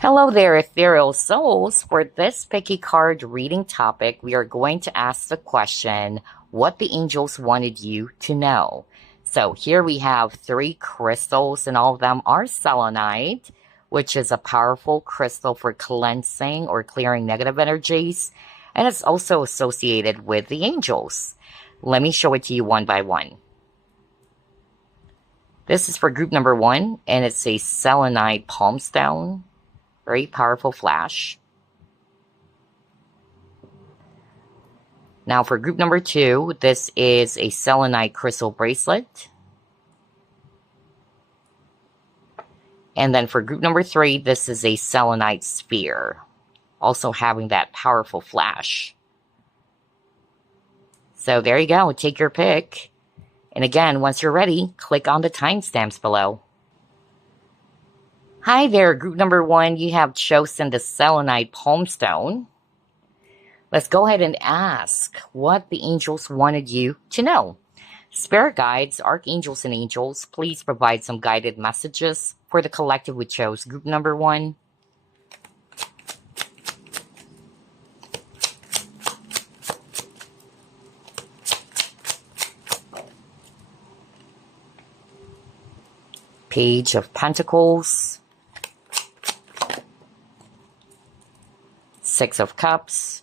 Hello there, Ethereal Souls. For this picky card reading topic, we are going to ask the question, what the angels wanted you to know. So here we have 3 crystals, and all of them are selenite, which is a powerful crystal for cleansing or clearing negative energies, and it's also associated with the angels. Let me show it to you one by one. This is for group number 1, and it's a selenite palm stone. Very powerful flash. Now for group number 2, this is a selenite crystal bracelet. And then for group number 3, this is a selenite sphere, also having that powerful flash. So there you go, take your pick. And again, once you're ready, click on the timestamps below. Hi there, group number 1, you have chosen the selenite palm stone. Let's go ahead and ask what the angels wanted you to know. Spirit guides, archangels, and angels, please provide some guided messages for the collective we chose, group number 1. Page of Pentacles. 6 of Cups,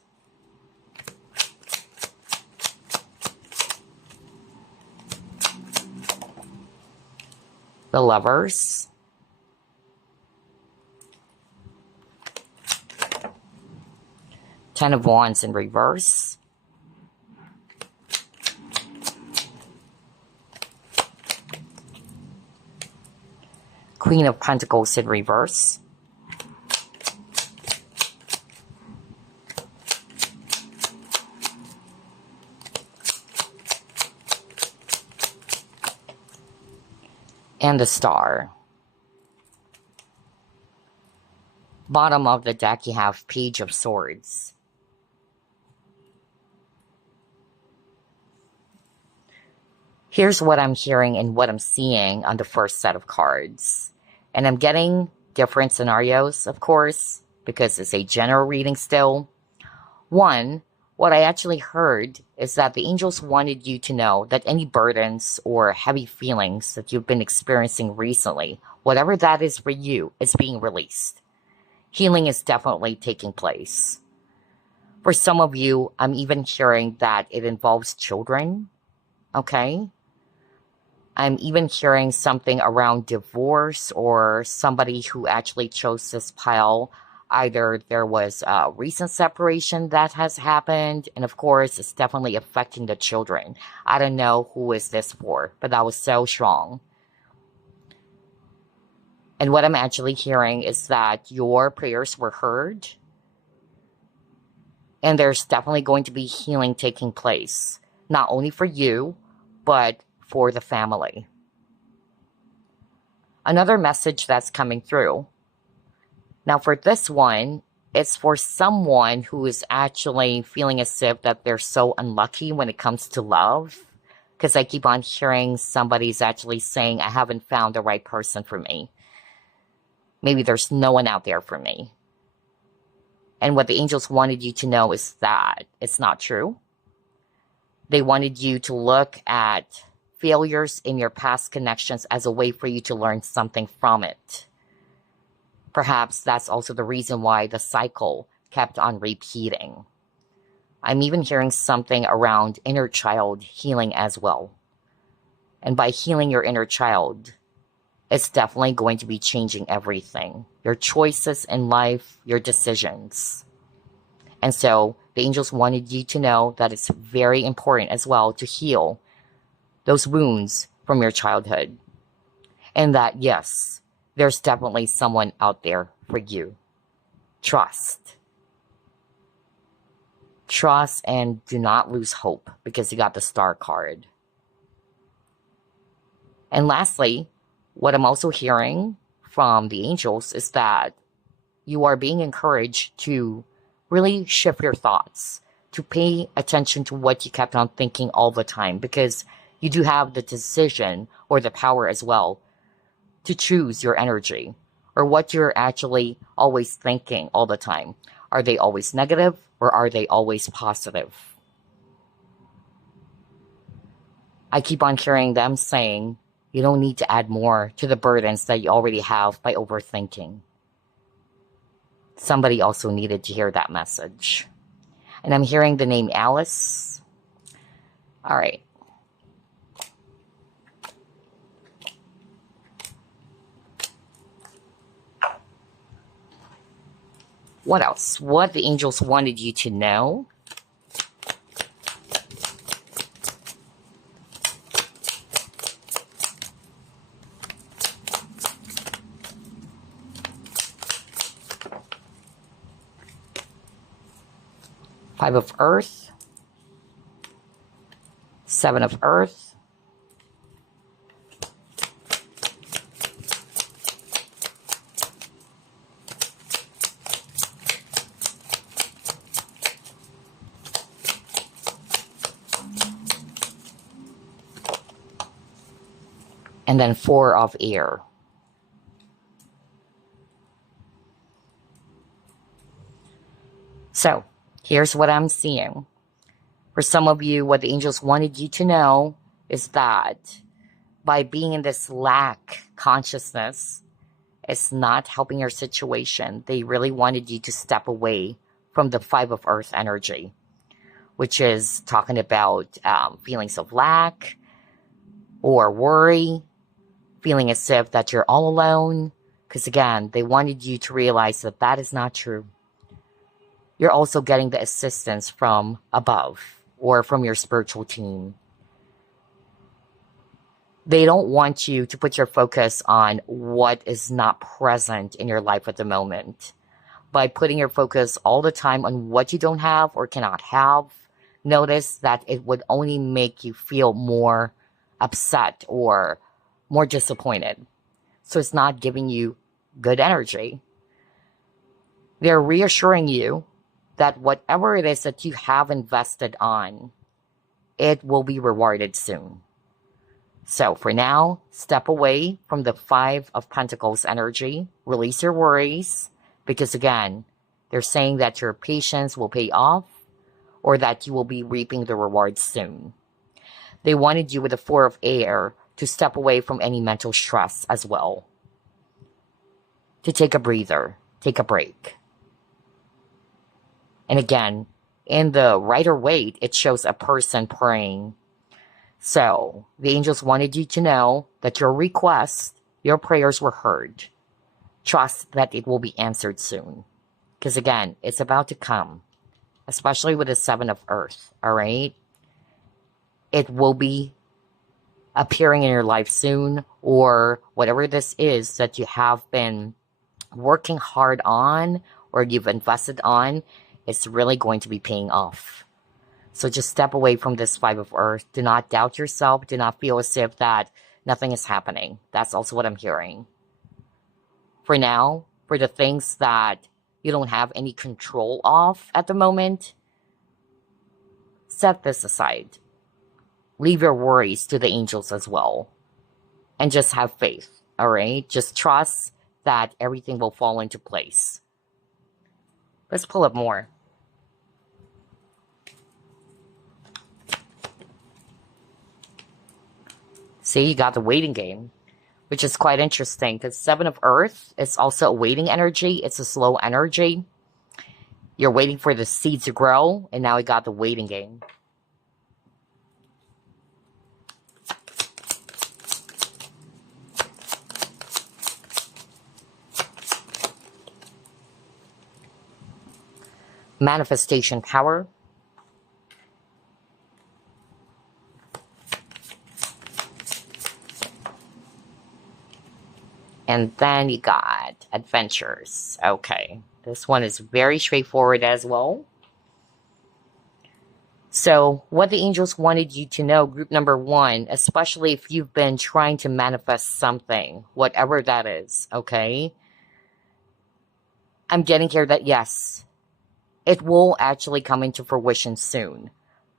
the Lovers, Ten of Wands in reverse, Queen of Pentacles in reverse, and the Star. Bottom of the deck, you have Page of Swords. Here's what I'm hearing and what I'm seeing on the first set of cards. And I'm getting different scenarios, of course, because it's a general reading still. One, what I actually heard is that the angels wanted you to know that any burdens or heavy feelings that you've been experiencing recently, whatever that is for you, is being released. Healing is definitely taking place. For some of you, I'm even hearing that it involves children, okay? I'm even hearing something around divorce or somebody who actually chose this pile. Either there was a recent separation that has happened, and of course, it's definitely affecting the children. I don't know who is this for, but that was so strong. And what I'm actually hearing is that your prayers were heard, and there's definitely going to be healing taking place, not only for you, but for the family. Another message that's coming through. Now for this one, it's for someone who is actually feeling as if that they're so unlucky when it comes to love. Because I keep on hearing somebody's actually saying, I haven't found the right person for me. Maybe there's no one out there for me. And what the angels wanted you to know is that it's not true. They wanted you to look at failures in your past connections as a way for you to learn something from it. Perhaps that's also the reason why the cycle kept on repeating. I'm even hearing something around inner child healing as well. And by healing your inner child, it's definitely going to be changing everything. Your choices in life, your decisions. And so the angels wanted you to know that it's very important as well to heal those wounds from your childhood. And that, yes, there's definitely someone out there for you. Trust. Trust and do not lose hope because you got the Star card. And lastly, what I'm also hearing from the angels is that you are being encouraged to really shift your thoughts, to pay attention to what you kept on thinking all the time, because you do have the decision or the power as well to choose your energy, or what you're actually always thinking all the time. Are they always negative or are they always positive? I keep on hearing them saying, you don't need to add more to the burdens that you already have by overthinking. Somebody also needed to hear that message. And I'm hearing the name Alice. All right. What else? What the angels wanted you to know. Five of Earth. Seven of Earth. And then Four of Air. So, here's what I'm seeing. For some of you, what the angels wanted you to know is that by being in this lack consciousness, it's not helping your situation. They really wanted you to step away from the Five of Earth energy, which is talking about feelings of lack or worry, feeling as if that you're all alone. Because again, they wanted you to realize that that is not true. You're also getting the assistance from above or from your spiritual team. They don't want you to put your focus on what is not present in your life at the moment. By putting your focus all the time on what you don't have or cannot have, notice that it would only make you feel more upset or more disappointed. So it's not giving you good energy. They're reassuring you that whatever it is that you have invested on, it will be rewarded soon. So for now, step away from the Five of Pentacles energy, release your worries, because again, they're saying that your patience will pay off or that you will be reaping the rewards soon. They wanted you with the Four of Air to step away from any mental stress as well. To take a breather, take a break. And again, in the Rider-Waite, it shows a person praying. So, the angels wanted you to know that your requests, your prayers were heard. Trust that it will be answered soon. Because again, it's about to come. Especially with the Seven of Earth, alright? It will be appearing in your life soon, or whatever this is that you have been working hard on, or you've invested on, it's really going to be paying off. So just step away from this Five of Earth. Do not doubt yourself. Do not feel as if that nothing is happening. That's also what I'm hearing. For now, for the things that you don't have any control of at the moment, set this aside. Leave your worries to the angels as well. And just have faith, all right? Just trust that everything will fall into place. Let's pull up more. See, you got the waiting game, which is quite interesting because Seven of Earth is also a waiting energy. It's a slow energy. You're waiting for the seed to grow, and now we got the waiting game. Manifestation power. And then you got adventures. Okay, this one is very straightforward as well. So what the angels wanted you to know, group number one, especially if you've been trying to manifest something, whatever that is, okay? I'm getting here that yes, it will actually come into fruition soon.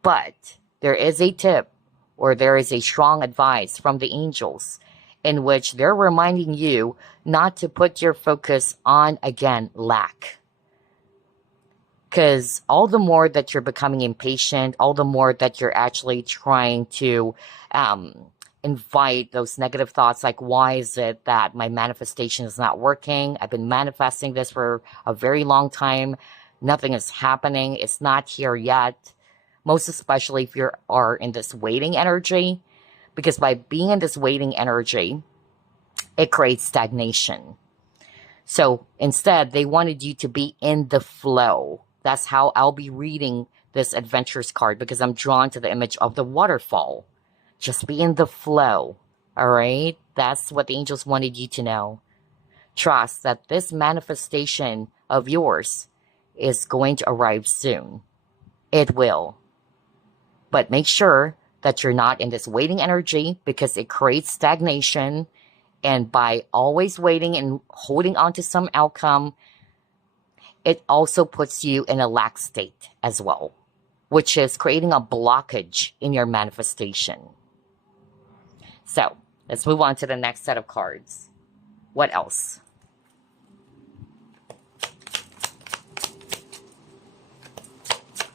But there is a tip or there is a strong advice from the angels. in which they're reminding you not to put your focus on, again, lack. Because all the more that you're becoming impatient, all the more that you're actually trying to invite those negative thoughts like, why is it that my manifestation is not working? I've been manifesting this for a very long time. Nothing is happening. It's not here yet. Most especially if you are in this waiting energy. Because by being in this waiting energy, it creates stagnation. So instead, they wanted you to be in the flow. That's how I'll be reading this adventures card, because I'm drawn to the image of the waterfall. Just be in the flow, all right? That's what the angels wanted you to know. Trust that this manifestation of yours is going to arrive soon. It will. But make sure that you're not in this waiting energy, because it creates stagnation. And by always waiting and holding on to some outcome, it also puts you in a lack state as well, which is creating a blockage in your manifestation. So let's move on to the next set of cards. What else?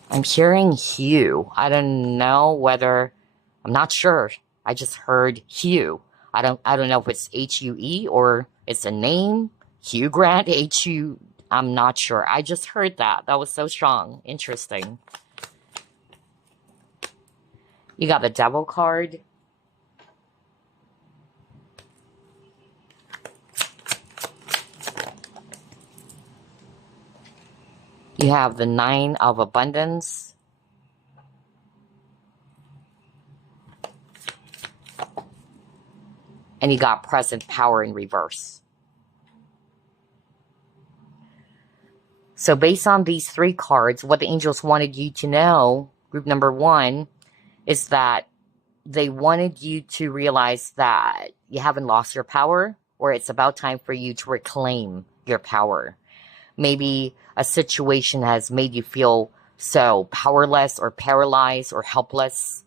I'm hearing hue. I don't know whether, I'm not sure. I just heard hue. I don't know if it's H-U-E or it's a name. Hugh Grant, H-U, I'm not sure. I just heard that. That was so strong. Interesting. You got the Devil card. You have the Nine of Abundance. And you got Present Power in reverse. So based on these three cards, what the angels wanted you to know, group number one, is that they wanted you to realize that you haven't lost your power, or it's about time for you to reclaim your power. Maybe a situation has made you feel so powerless or paralyzed or helpless,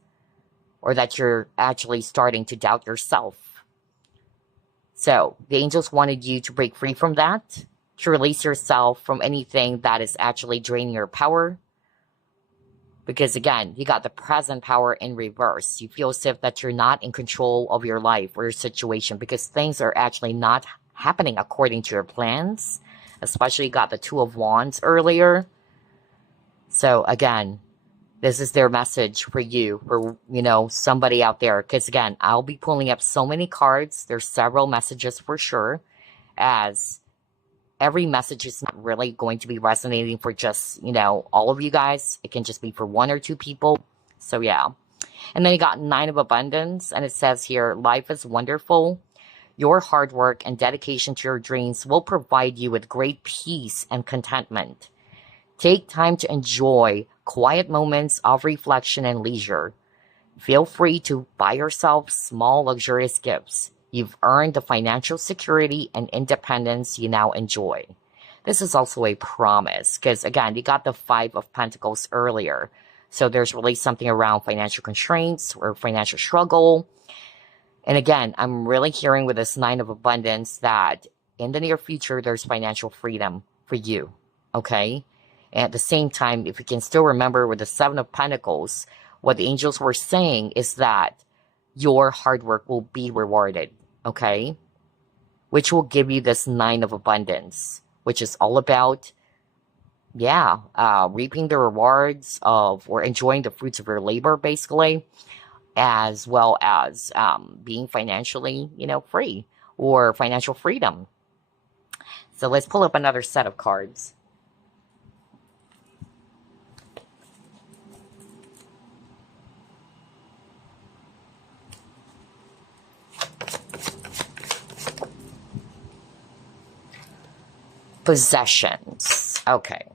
or that you're actually starting to doubt yourself. So the angels wanted you to break free from that, to release yourself from anything that is actually draining your power. Because again, you got the present power in reverse. You feel as if that you're not in control of your life or your situation, because things are actually not happening according to your plans. Especially you got the Two of Wands earlier. So again, this is their message for you, for, you know, somebody out there. Because again, I'll be pulling up so many cards. There's several messages for sure, as every message is not really going to be resonating for just, you know, all of you guys. It can just be for one or two people. So yeah. And then you got Nine of Abundance, and it says here, life is wonderful. Your hard work and dedication to your dreams will provide you with great peace and contentment. Take time to enjoy quiet moments of reflection and leisure. Feel free to buy yourself small luxurious gifts. You've earned the financial security and independence you now enjoy. This is also a promise, because again, you got the Five of Pentacles earlier. So there's really something around financial constraints or financial struggle. And again, I'm really hearing with this Nine of Abundance that in the near future, there's financial freedom for you, okay? And at the same time, if you can still remember with the Seven of Pentacles, what the angels were saying is that your hard work will be rewarded, okay? Which will give you this Nine of Abundance, which is all about, reaping the rewards of, or enjoying the fruits of your labor, basically, as well as being financially, you know, free, or financial freedom. So let's pull up another set of cards. Possessions. Okay.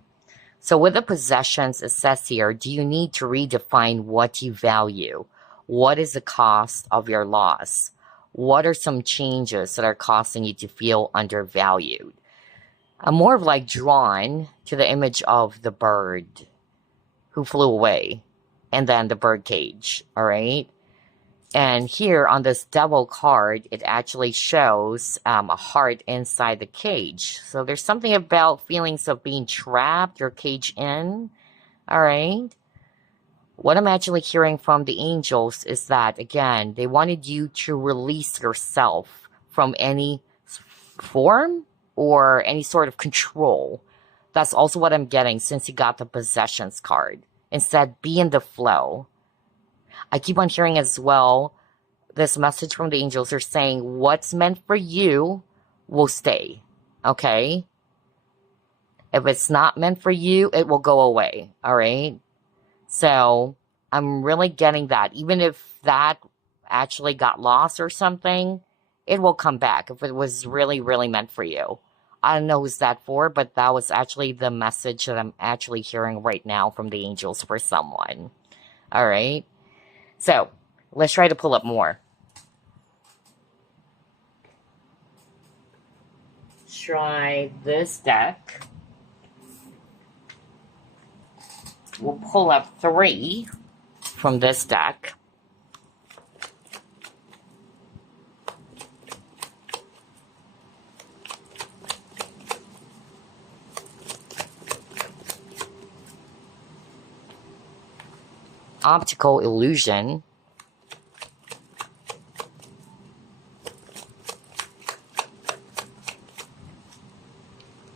So with the possessions, it says here, do you need to redefine what you value? What is the cost of your loss? What are some changes that are causing you to feel undervalued? I'm more of like drawn to the image of the bird who flew away, and then the bird cage, all right? And here on this Devil card, it actually shows a heart inside the cage. So there's something about feelings of being trapped or caged in. All right. What I'm actually hearing from the angels is that, again, they wanted you to release yourself from any form or any sort of control. That's also what I'm getting since you got the possessions card. Instead, be in the flow. I keep on hearing as well, this message from the angels are saying what's meant for you will stay. Okay? If it's not meant for you, it will go away. All right? So I'm really getting that. Even if that actually got lost or something, it will come back if it was really, really meant for you. I don't know who's that for, but that was actually the message that I'm actually hearing right now from the angels for someone. All right. So let's try to pull up more. Try this deck. We'll pull up 3 from this deck. Optical illusion.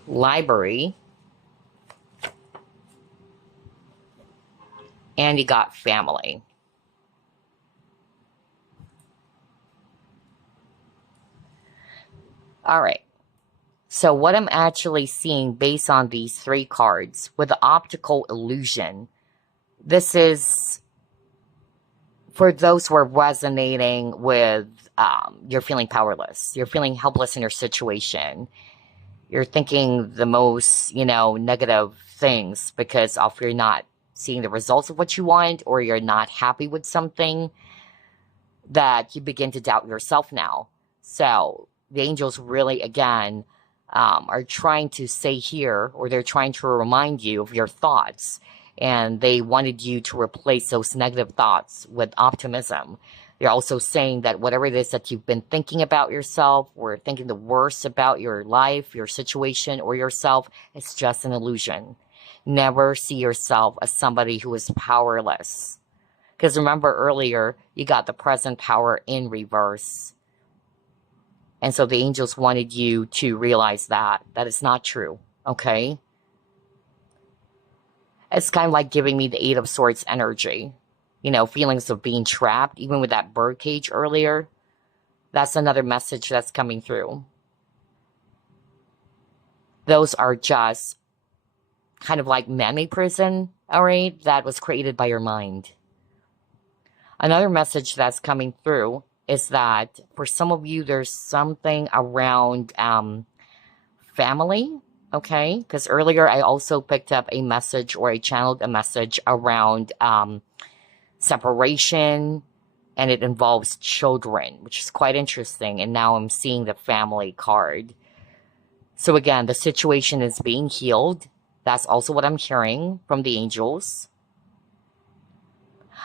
Library. And you got family. All right. So what I'm actually seeing based on these 3 cards with the optical illusion, this is for those who are resonating with you're feeling powerless. You're feeling helpless in your situation. You're thinking the most, negative things because of you're not seeing the results of what you want, or you're not happy with something, that you begin to doubt yourself now. So the angels really, again, are trying to say here, or they're trying to remind you of your thoughts. And they wanted you to replace those negative thoughts with optimism. They're also saying that whatever it is that you've been thinking about yourself, or thinking the worst about your life, your situation, or yourself, it's just an illusion. Never see yourself as somebody who is powerless. Because remember earlier, you got the present power in reverse. And so the angels wanted you to realize that it's not true, okay? It's kind of like giving me the 8 of Swords energy. Feelings of being trapped, even with that bird cage earlier. That's another message that's coming through. Those are just kind of like man-made prison, all right, that was created by your mind. Another message that's coming through is that for some of you, there's something around family, okay? Because earlier I also picked up a message, or I channeled a message around separation, and it involves children, which is quite interesting. And now I'm seeing the family card. So again, the situation is being healed. That's also what I'm hearing from the angels.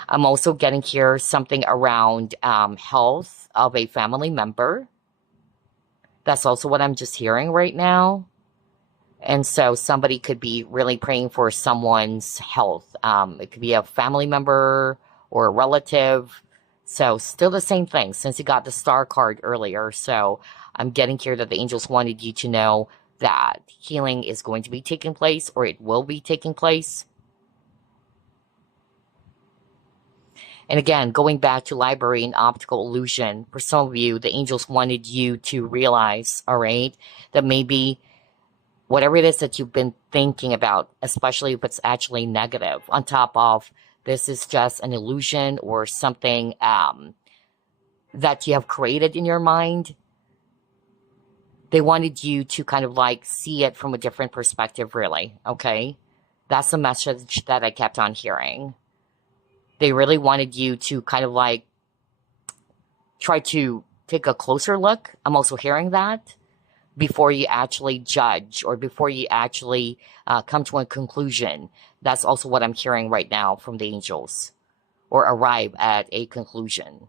I'm also getting here something around health of a family member. That's also what I'm just hearing right now. And so somebody could be really praying for someone's health. It could be a family member or a relative. So still the same thing since you got the star card earlier. So I'm getting here that the angels wanted you to know that healing is going to be taking place, or it will be taking place. And again, going back to library and optical illusion, for some of you, the angels wanted you to realize, all right, that maybe whatever it is that you've been thinking about, especially if it's actually negative, on top of this is just an illusion or something that you have created in your mind, they wanted you to kind of like see it from a different perspective, really, okay? That's the message that I kept on hearing. They really wanted you to kind of like try to take a closer look. I'm also hearing that before you actually judge, or before you actually come to a conclusion. That's also what I'm hearing right now from the angels, or arrive at a conclusion.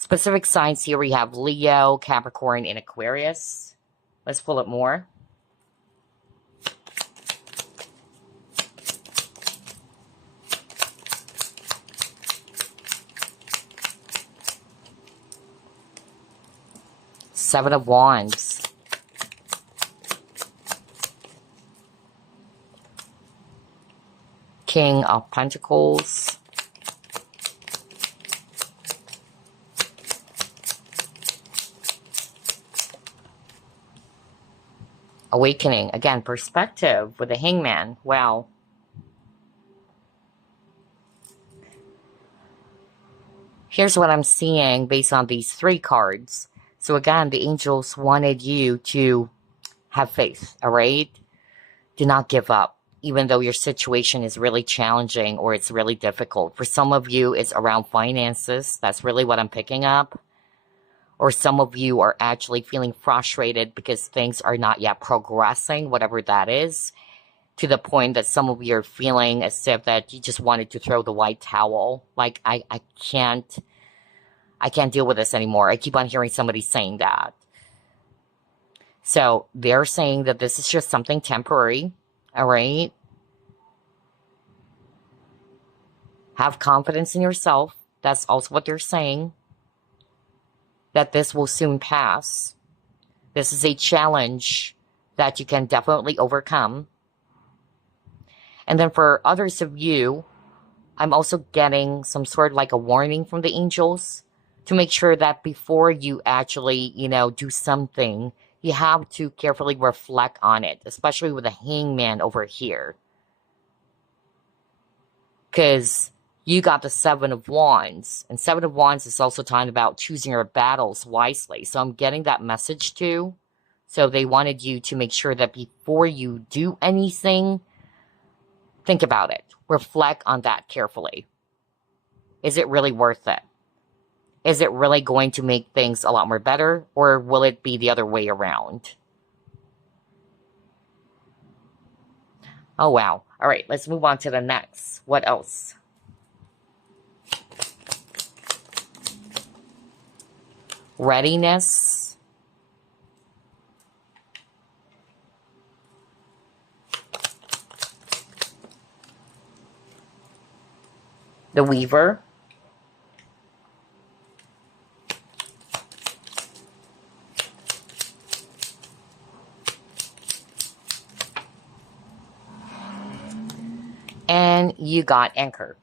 Specific signs here, we have Leo, Capricorn, and Aquarius. Let's pull it more. Seven of Wands. King of Pentacles. Awakening. Again, perspective with the Hangman. Wow. Here's what I'm seeing based on these three cards. So again, the angels wanted you to have faith, all right? Do not give up, even though your situation is really challenging or it's really difficult. For some of you, it's around finances. That's really what I'm picking up. Or some of you are actually feeling frustrated because things are not yet progressing, whatever that is, to the point that some of you are feeling as if that you just wanted to throw the white towel. Like, I can't deal with this anymore. I keep on hearing somebody saying that. So they're saying that this is just something temporary, all right? Have confidence in yourself. That's also what they're saying. That this will soon pass. This is a challenge that you can definitely overcome. And then for others of you, I'm also getting some sort of like a warning from the angels to make sure that before you actually, do something, you have to carefully reflect on it, especially with the Hangman over here. Because you got the Seven of Wands, and Seven of Wands is also talking about choosing your battles wisely. So I'm getting that message too. So they wanted you to make sure that before you do anything, think about it. Reflect on that carefully. Is it really worth it? Is it really going to make things a lot more better, or will it be the other way around? Oh, wow. All right, let's move on to the next. What else? Readiness. The Weaver. And you got Anchor.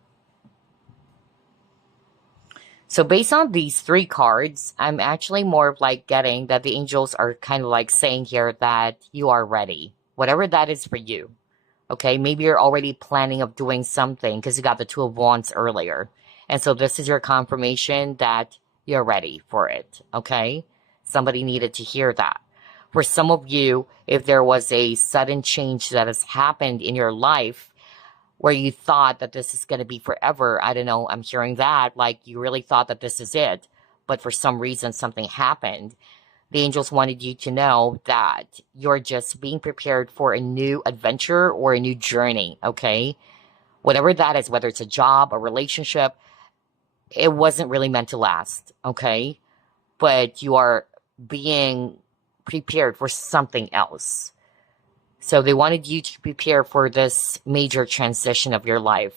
So based on these three cards, I'm actually more of like getting that the angels are kind of like saying here that you are ready. Whatever that is for you. Okay, maybe you're already planning of doing something because you got the Two of Wands earlier. And so this is your confirmation that you're ready for it. Okay, somebody needed to hear that. For some of you, if there was a sudden change that has happened in your life, where you thought that this is going to be forever. I don't know. I'm hearing that. Like you really thought that this is it. But for some reason, something happened. The angels wanted you to know that you're just being prepared for a new adventure or a new journey. Okay. Whatever that is, whether it's a job, a relationship, it wasn't really meant to last. Okay. But you are being prepared for something else. So they wanted you to prepare for this major transition of your life.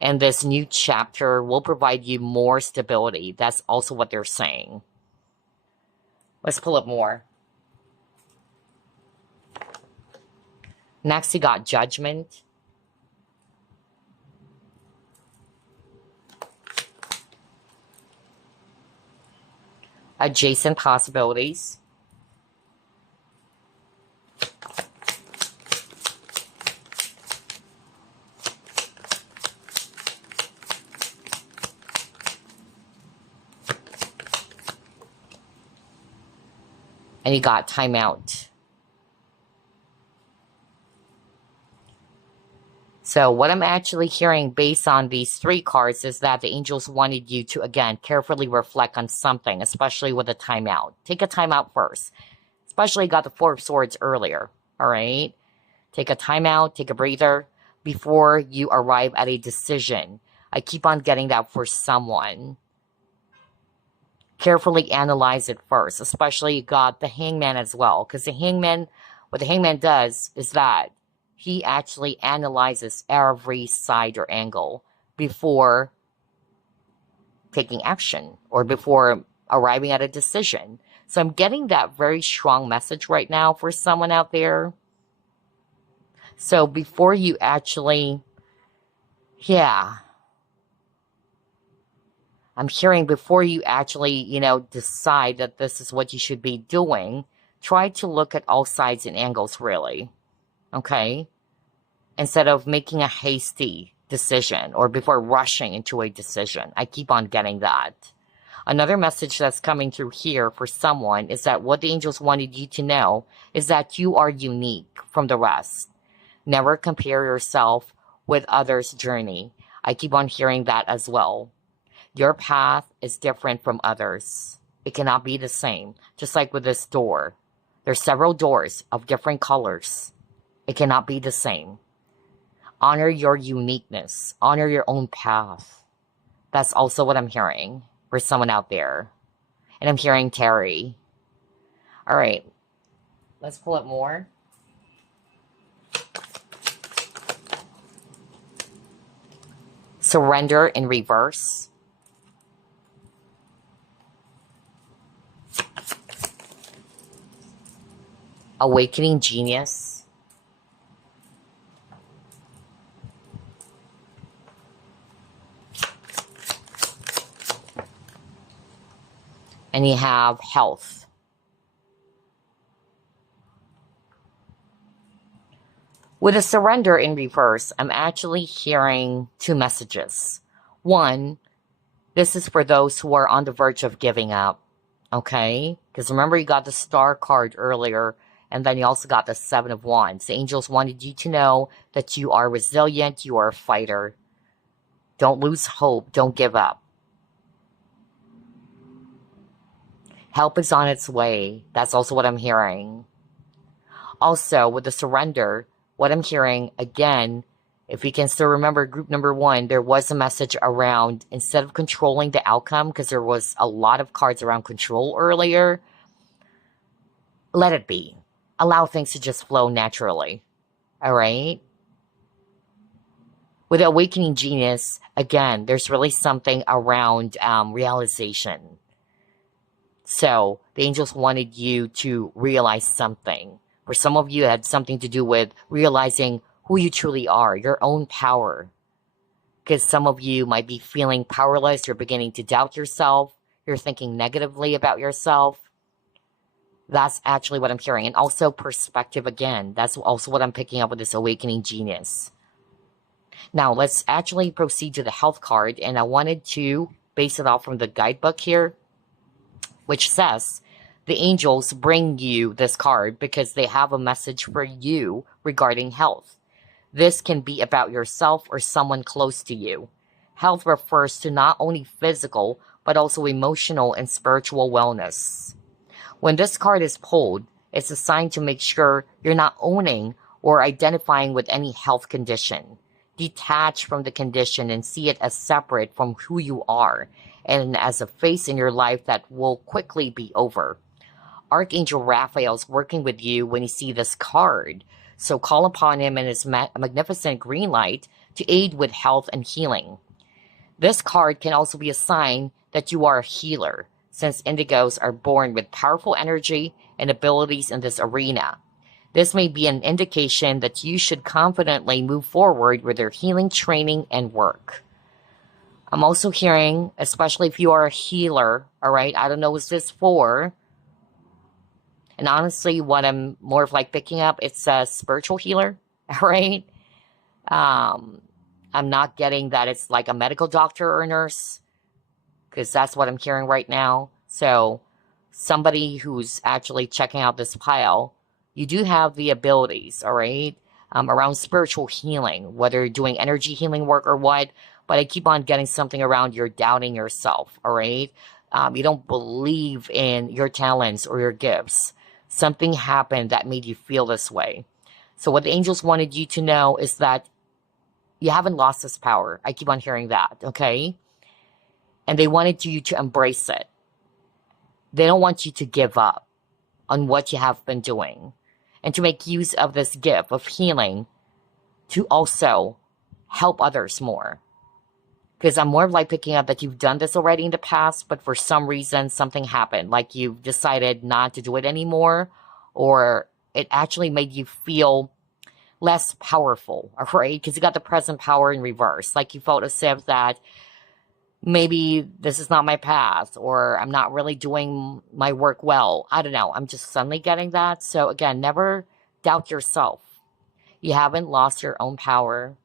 And this new chapter will provide you more stability. That's also what they're saying. Let's pull up more. Next, you got Judgment. Adjacent Possibilities. And you got Timeout. So what I'm actually hearing based on these three cards is that the angels wanted you to, again, carefully reflect on something, especially with a timeout. Take a timeout first. Especially got the Four of Swords earlier, all right? Take a timeout, take a breather before you arrive at a decision. I keep on getting that for someone. Carefully analyze it first, especially you got the hangman as well. Because the hangman, what the hangman does is that he actually analyzes every side or angle before taking action or before arriving at a decision. So I'm getting that very strong message right now for someone out there. So before you actually, yeah, I'm hearing before you actually, decide that this is what you should be doing, try to look at all sides and angles really, okay? Instead of making a hasty decision or before rushing into a decision. I keep on getting that. Another message that's coming through here for someone is that what the angels wanted you to know is that you are unique from the rest. Never compare yourself with others' journey. I keep on hearing that as well. Your path is different from others. It cannot be the same. Just like with this door. There's several doors of different colors. It cannot be the same. Honor your uniqueness. Honor your own path. That's also what I'm hearing for someone out there. And I'm hearing Terry. All right. Let's pull it more. Surrender in reverse. Awakening genius. And you have health. With a surrender in reverse, I'm actually hearing two messages. One, this is for those who are on the verge of giving up, okay? Because remember, you got the Star card earlier, and then you also got the Seven of Wands. The angels wanted you to know that you are resilient, you are a fighter. Don't lose hope, don't give up. Help is on its way. That's also what I'm hearing. Also, with the surrender, what I'm hearing, again, if you can still remember group number 1, there was a message around, instead of controlling the outcome, because there was a lot of cards around control earlier, let it be. Allow things to just flow naturally. All right? With Awakening Genius, again, there's really something around realization. So the angels wanted you to realize something. For some of you, it had something to do with realizing who you truly are, your own power. Because some of you might be feeling powerless. You're beginning to doubt yourself. You're thinking negatively about yourself. That's actually what I'm hearing. And also perspective again. That's also what I'm picking up with this Awakening Genius. Now, let's actually proceed to the health card. And I wanted to base it off from the guidebook here, which says, the angels bring you this card because they have a message for you regarding health. This can be about yourself or someone close to you. Health refers to not only physical, but also emotional and spiritual wellness. When this card is pulled, it's a sign to make sure you're not owning or identifying with any health condition. Detach from the condition and see it as separate from who you are and as a phase in your life that will quickly be over. Archangel Raphael is working with you when you see this card. So call upon him and his magnificent green light to aid with health and healing. This card can also be a sign that you are a healer, since indigos are born with powerful energy and abilities in this arena. This may be an indication that you should confidently move forward with your healing training and work. I'm also hearing, especially if you are a healer, all right, I don't know what this for. And honestly, what I'm more of like picking up, it's a spiritual healer, all right? I'm not getting that it's like a medical doctor or nurse, because that's what I'm hearing right now. So somebody who's actually checking out this pile, you do have the abilities, all right, around spiritual healing, whether you're doing energy healing work or what, but I keep on getting something around you're doubting yourself, all right? You don't believe in your talents or your gifts. Something happened that made you feel this way. So what the angels wanted you to know is that you haven't lost this power. I keep on hearing that, okay? And they wanted you to embrace it. They don't want you to give up on what you have been doing, and to make use of this gift of healing to also help others more. Because I'm more like picking up that you've done this already in the past, but for some reason something happened, like you've decided not to do it anymore, or it actually made you feel less powerful, right? Because you got the present power in reverse. Like you felt as if that maybe this is not my path, or I'm not really doing my work well. I don't know. I'm just suddenly getting that. So again, never doubt yourself. You haven't lost your own power,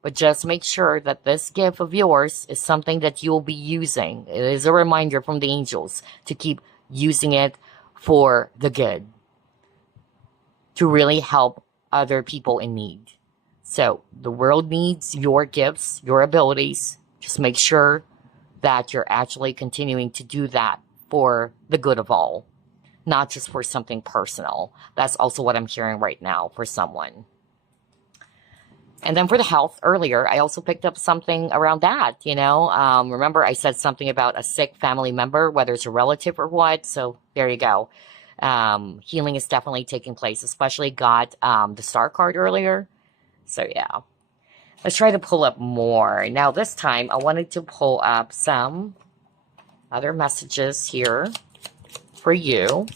but just make sure that this gift of yours is something that you'll be using. It is a reminder from the angels to keep using it for the good, to really help other people in need. So the world needs your gifts, your abilities. Just make sure that you're actually continuing to do that for the good of all, not just for something personal. That's also what I'm hearing right now for someone. And then for the health, earlier, I also picked up something around that, Remember, I said something about a sick family member, whether it's a relative or what. So there you go. Healing is definitely taking place, especially got the star card earlier. So yeah. Let's try to pull up more. Now this time, I wanted to pull up some other messages here for you.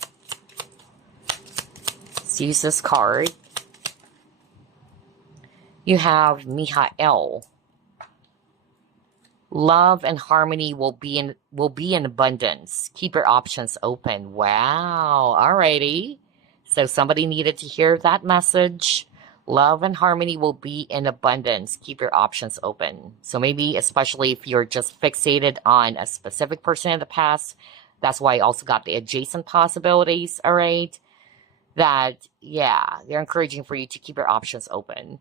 Let's use this card. You have Michael. Love and harmony will be in abundance. Keep your options open. Wow. Alrighty. So somebody needed to hear that message. Love and harmony will be in abundance. Keep your options open. So maybe, especially if you're just fixated on a specific person in the past, that's why I also got the adjacent possibilities, all right? That, yeah, they're encouraging for you to keep your options open.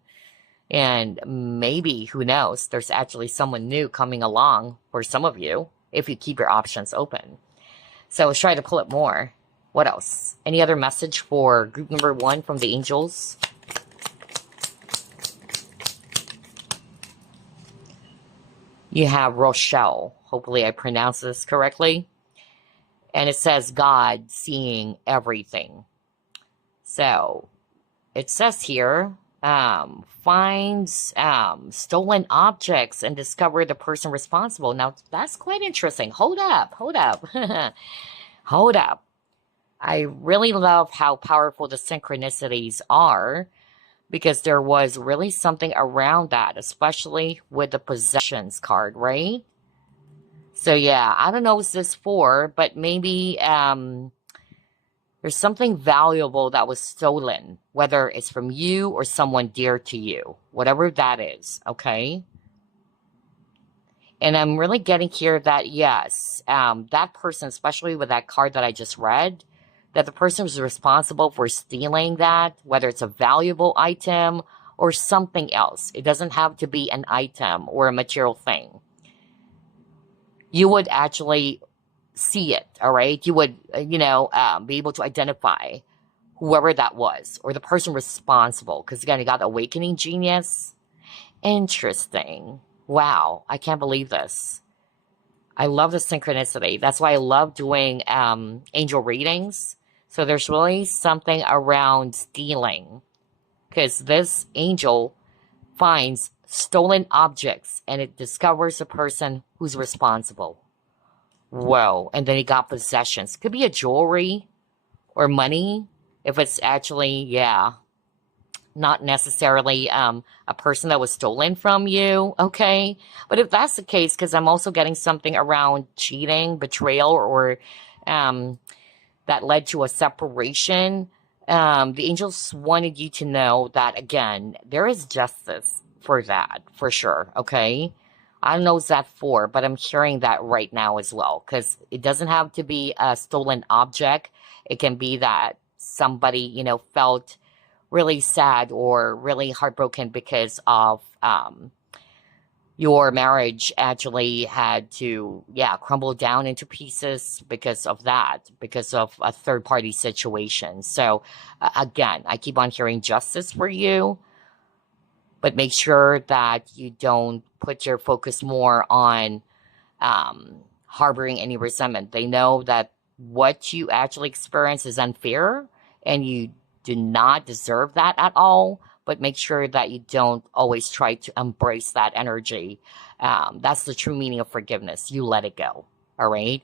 And maybe, who knows, there's actually someone new coming along for some of you if you keep your options open. So let's try to pull up more. What else? Any other message for group number 1 from the angels? You have Rochelle. Hopefully I pronounced this correctly. And it says God seeing everything. So it says here, finds stolen objects and discover the person responsible. Now, that's quite interesting. Hold up. Hold up. I really love how powerful the synchronicities are, because there was really something around that, especially with the possessions card, right? So yeah, I don't know what this is for, but maybe there's something valuable that was stolen, whether it's from you or someone dear to you, whatever that is, okay? And I'm really getting here that, yes, that person, especially with that card that I just read, that the person was responsible for stealing that, whether it's a valuable item or something else. It doesn't have to be an item or a material thing. You would actually see it, all right? You would, be able to identify whoever that was or the person responsible. Because again, you got awakening genius. Interesting. Wow, I can't believe this. I love the synchronicity. That's why I love doing angel readings. So there's really something around stealing, because this angel finds stolen objects and it discovers the person who's responsible. Whoa. And then he got possessions. Could be a jewelry or money if it's actually, yeah, not necessarily a person that was stolen from you, okay? But if that's the case, because I'm also getting something around cheating, betrayal, or that led to a separation, the angels wanted you to know that, again, there is justice for that, for sure, okay? I don't know what's that for, but I'm hearing that right now as well, because it doesn't have to be a stolen object. It can be that somebody, felt really sad or really heartbroken because of your marriage actually had to, crumble down into pieces because of that, because of a third-party situation. So, again, I keep on hearing justice for you, but make sure that you don't put your focus more on harboring any resentment. They know that what you actually experience is unfair and you do not deserve that at all, but make sure that you don't always try to embrace that energy. That's the true meaning of forgiveness. You let it go, all right?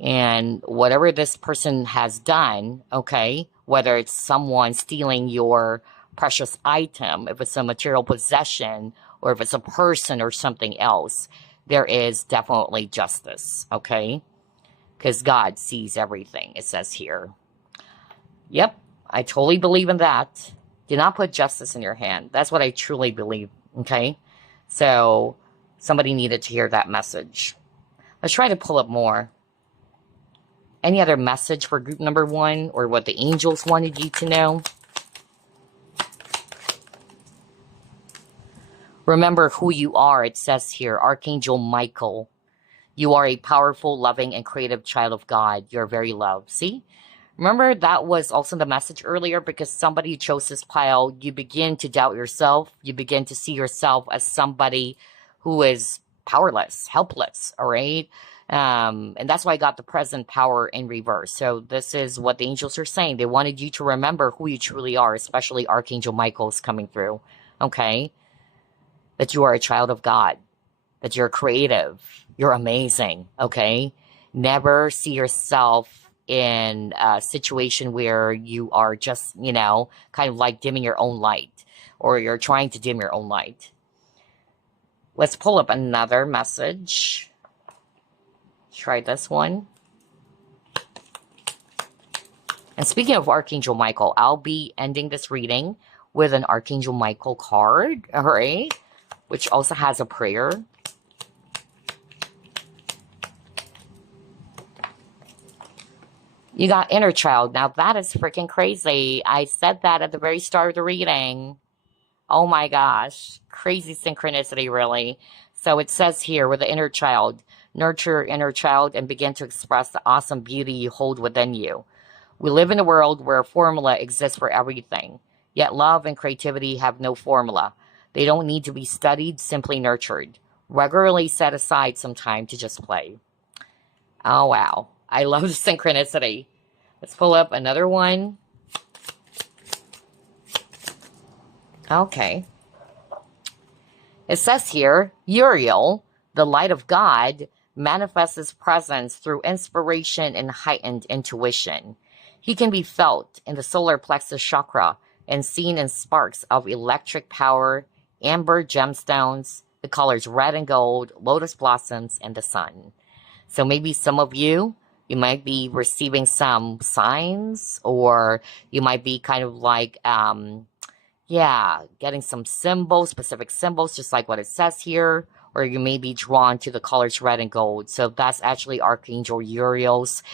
And whatever this person has done, okay, whether it's someone stealing your precious item, if it's a material possession, or if it's a person or something else, there is definitely justice, okay? Because God sees everything, it says here. Yep, I totally believe in that. Do not put justice in your hand. That's what I truly believe, okay? So somebody needed to hear that message. Let's try to pull up more. Any other message for group number 1 or what the angels wanted you to know? Remember who you are, it says here, Archangel Michael. You are a powerful, loving, and creative child of God. You're very loved. See? Remember that was also the message earlier, because somebody chose this pile. You begin to doubt yourself. You begin to see yourself as somebody who is powerless, helpless, all right? And that's why I got the present power in reverse. So this is what the angels are saying. They wanted you to remember who you truly are, especially Archangel Michael's coming through, okay? That you are a child of God, that you're creative, you're amazing, okay? Never see yourself in a situation where you are just, you know, kind of like dimming your own light, or you're trying to dim your own light. Let's pull up another message. Try this one. And speaking of Archangel Michael, I'll be ending this reading with an Archangel Michael card, all right? Which also has a prayer. You got inner child. Now that is freaking crazy. I said that at the very start of the reading. Oh my gosh. Crazy synchronicity, really. So it says here with the inner child, nurture your inner child and begin to express the awesome beauty you hold within you. We live in a world where a formula exists for everything. Yet love and creativity have no formula. They don't need to be studied, simply nurtured. Regularly set aside some time to just play. Oh, wow. I love the synchronicity. Let's pull up another one. Okay. It says here, Uriel, the light of God, manifests his presence through inspiration and heightened intuition. He can be felt in the solar plexus chakra and seen in sparks of electric power, amber gemstones, the colors red and gold, lotus blossoms, and the sun. So maybe some of you might be receiving some signs, or you might be kind of like, getting some symbols, specific symbols, just like what it says here, or you may be drawn to the colors red and gold. So that's actually Archangel Uriel's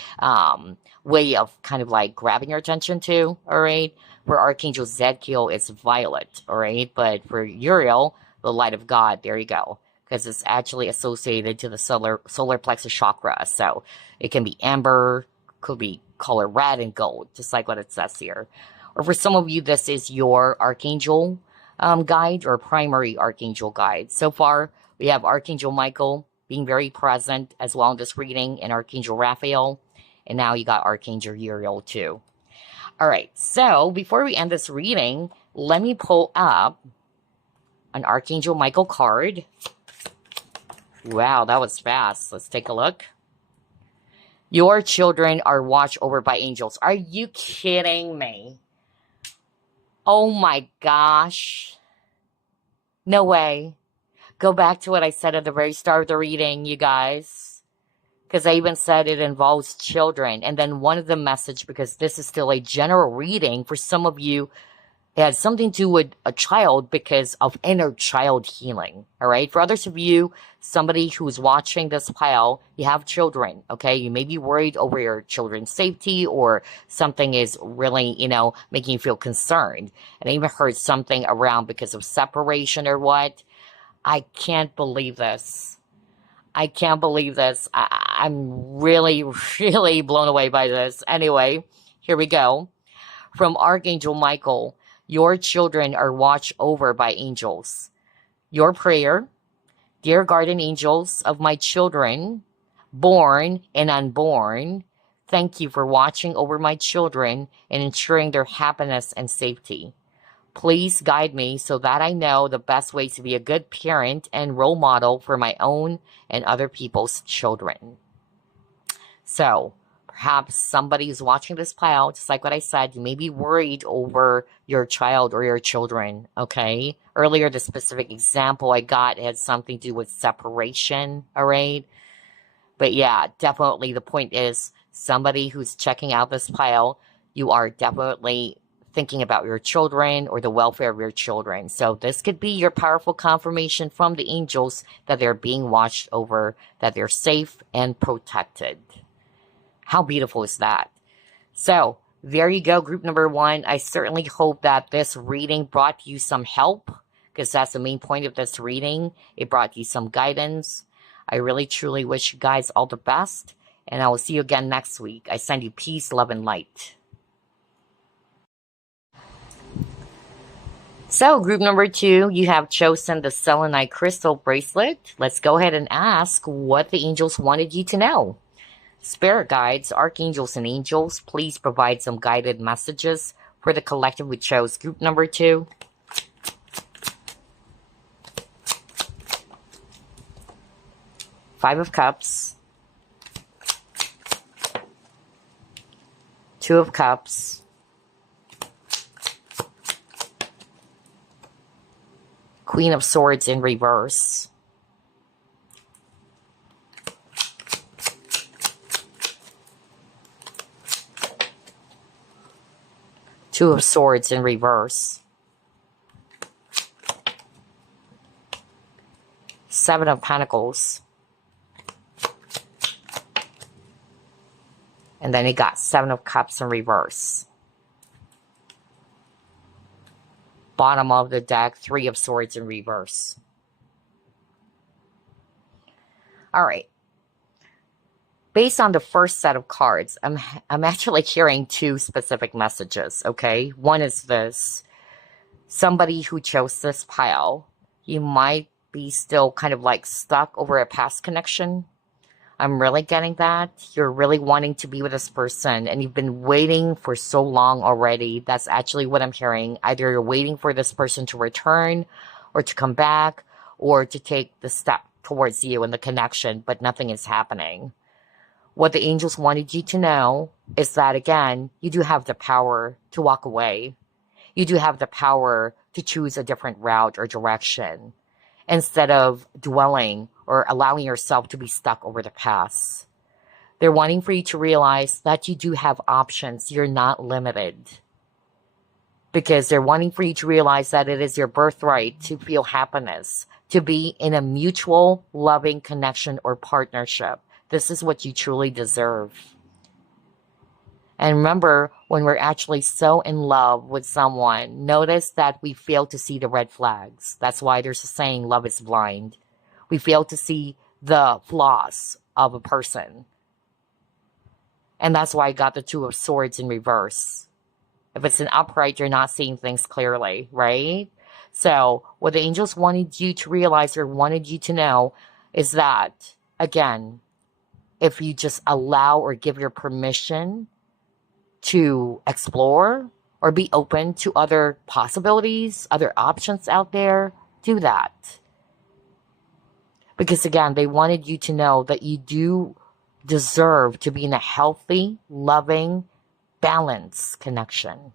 way of kind of like grabbing your attention too, all right? For Archangel Zadkiel, it's violet, all right? But for Uriel, the light of God, there you go, because it's actually associated to the solar plexus chakra. So it can be amber, could be color red and gold, just like what it says here. Or for some of you, this is your Archangel guide or primary Archangel guide. So far, we have Archangel Michael being very present as well in this reading, and Archangel Raphael. And now you got Archangel Uriel too. All right, so before we end this reading, let me pull up an Archangel Michael card. Wow, that was fast. Let's take a look. Your children are watched over by angels. Are you kidding me? Oh my gosh. No way. Go back to what I said at the very start of the reading, you guys. Because I even said it involves children. And then one of the message, because this is still a general reading, for some of you, it has something to do with a child because of inner child healing, all right? For others of you, somebody who's watching this pile, you have children, okay? You may be worried over your children's safety, or something is really, making you feel concerned. And I even heard something around because of separation or what. I can't believe this. I can't believe this. I'm really, really blown away by this. Anyway, here we go. From Archangel Michael, your children are watched over by angels. Your prayer, dear guardian angels of my children, born and unborn, thank you for watching over my children and ensuring their happiness and safety. Please guide me so that I know the best way to be a good parent and role model for my own and other people's children. So, perhaps somebody is watching this pile, just like what I said, you may be worried over your child or your children, okay? Earlier, the specific example I got had something to do with separation, all right? But yeah, definitely the point is somebody who's checking out this pile, you are definitely thinking about your children or the welfare of your children. So this could be your powerful confirmation from the angels that they're being watched over, that they're safe and protected. How beautiful is that? So there you go, group number 1. I certainly hope that this reading brought you some help, because that's the main point of this reading. It brought you some guidance. I really, truly wish you guys all the best, and I will see you again next week. I send you peace, love, and light. So, group number 2, you have chosen the Selenite crystal bracelet. Let's go ahead and ask what the angels wanted you to know. Spirit guides, archangels, and angels, please provide some guided messages for the collective who chose group number 2. Five of Cups, Two of Cups, Queen of Swords in reverse, Two of Swords in reverse, Seven of Pentacles, and then you got Seven of Cups in reverse. Bottom of the deck, Three of Swords in reverse. All right. Based on the first set of cards, I'm actually hearing 2 specific messages, okay? One is this. Somebody who chose this pile, you might be still kind of like stuck over a past connection. I'm really getting that. You're really wanting to be with this person and you've been waiting for so long already. That's actually what I'm hearing. Either you're waiting for this person to return or to come back or to take the step towards you in the connection, but nothing is happening. What the angels wanted you to know is that, again, you do have the power to walk away. You do have the power to choose a different route or direction instead of dwelling or allowing yourself to be stuck over the past. They're wanting for you to realize that you do have options. You're not limited. Because they're wanting for you to realize that it is your birthright to feel happiness, to be in a mutual, loving connection or partnership. This is what you truly deserve. And remember, when we're actually so in love with someone, notice that we fail to see the red flags. That's why there's a saying, love is blind. We fail to see the flaws of a person. And that's why I got the Two of Swords in reverse. If it's an upright, you're not seeing things clearly, right? So what the angels wanted you to realize or wanted you to know is that, again, if you just allow or give your permission to explore or be open to other possibilities, other options out there, do that. Because again, they wanted you to know that you do deserve to be in a healthy, loving, balanced connection.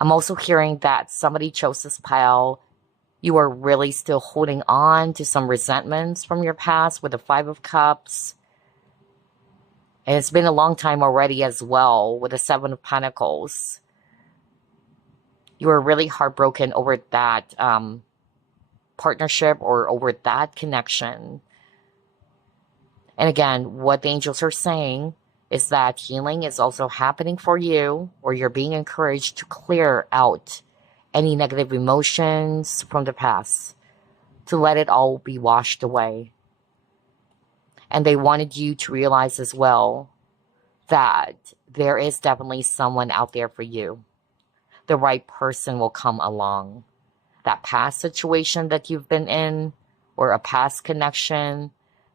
I'm also hearing that somebody chose this pile. You are really still holding on to some resentments from your past with the Five of Cups. And it's been a long time already as well with the Seven of Pentacles. You are really heartbroken over that partnership or over that connection. And again, what the angels are saying is that healing is also happening for you, or you're being encouraged to clear out any negative emotions from the past, to let it all be washed away. And they wanted you to realize as well that there is definitely someone out there for you. The right person will come along. That past situation that you've been in, or a past connection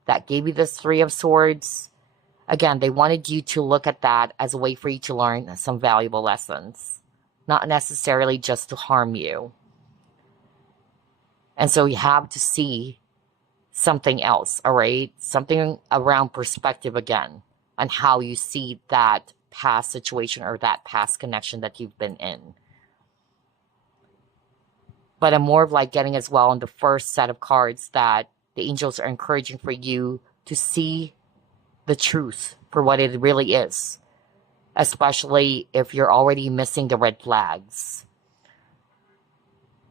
that gave you this Three of Swords, Again, they wanted you to look at that as a way for you to learn some valuable lessons, not necessarily just to harm you. And so you have to see something else, all right? Something around perspective again on how you see that past situation or that past connection that you've been in. But I'm more of like getting as well on the first set of cards that the angels are encouraging for you to see the truth for what it really is, especially if you're already missing the red flags.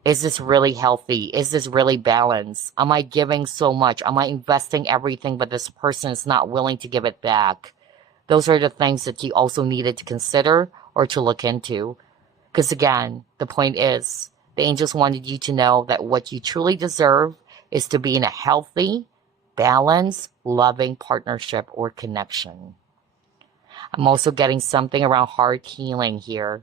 Is this really healthy? Is this really balanced? Am I giving so much? Am I investing everything, but this person is not willing to give it back? Those are the things that you also needed to consider or to look into. Because again, the point is, the angels wanted you to know that what you truly deserve is to be in a healthy, balanced, loving partnership or connection. I'm also getting something around heart healing here.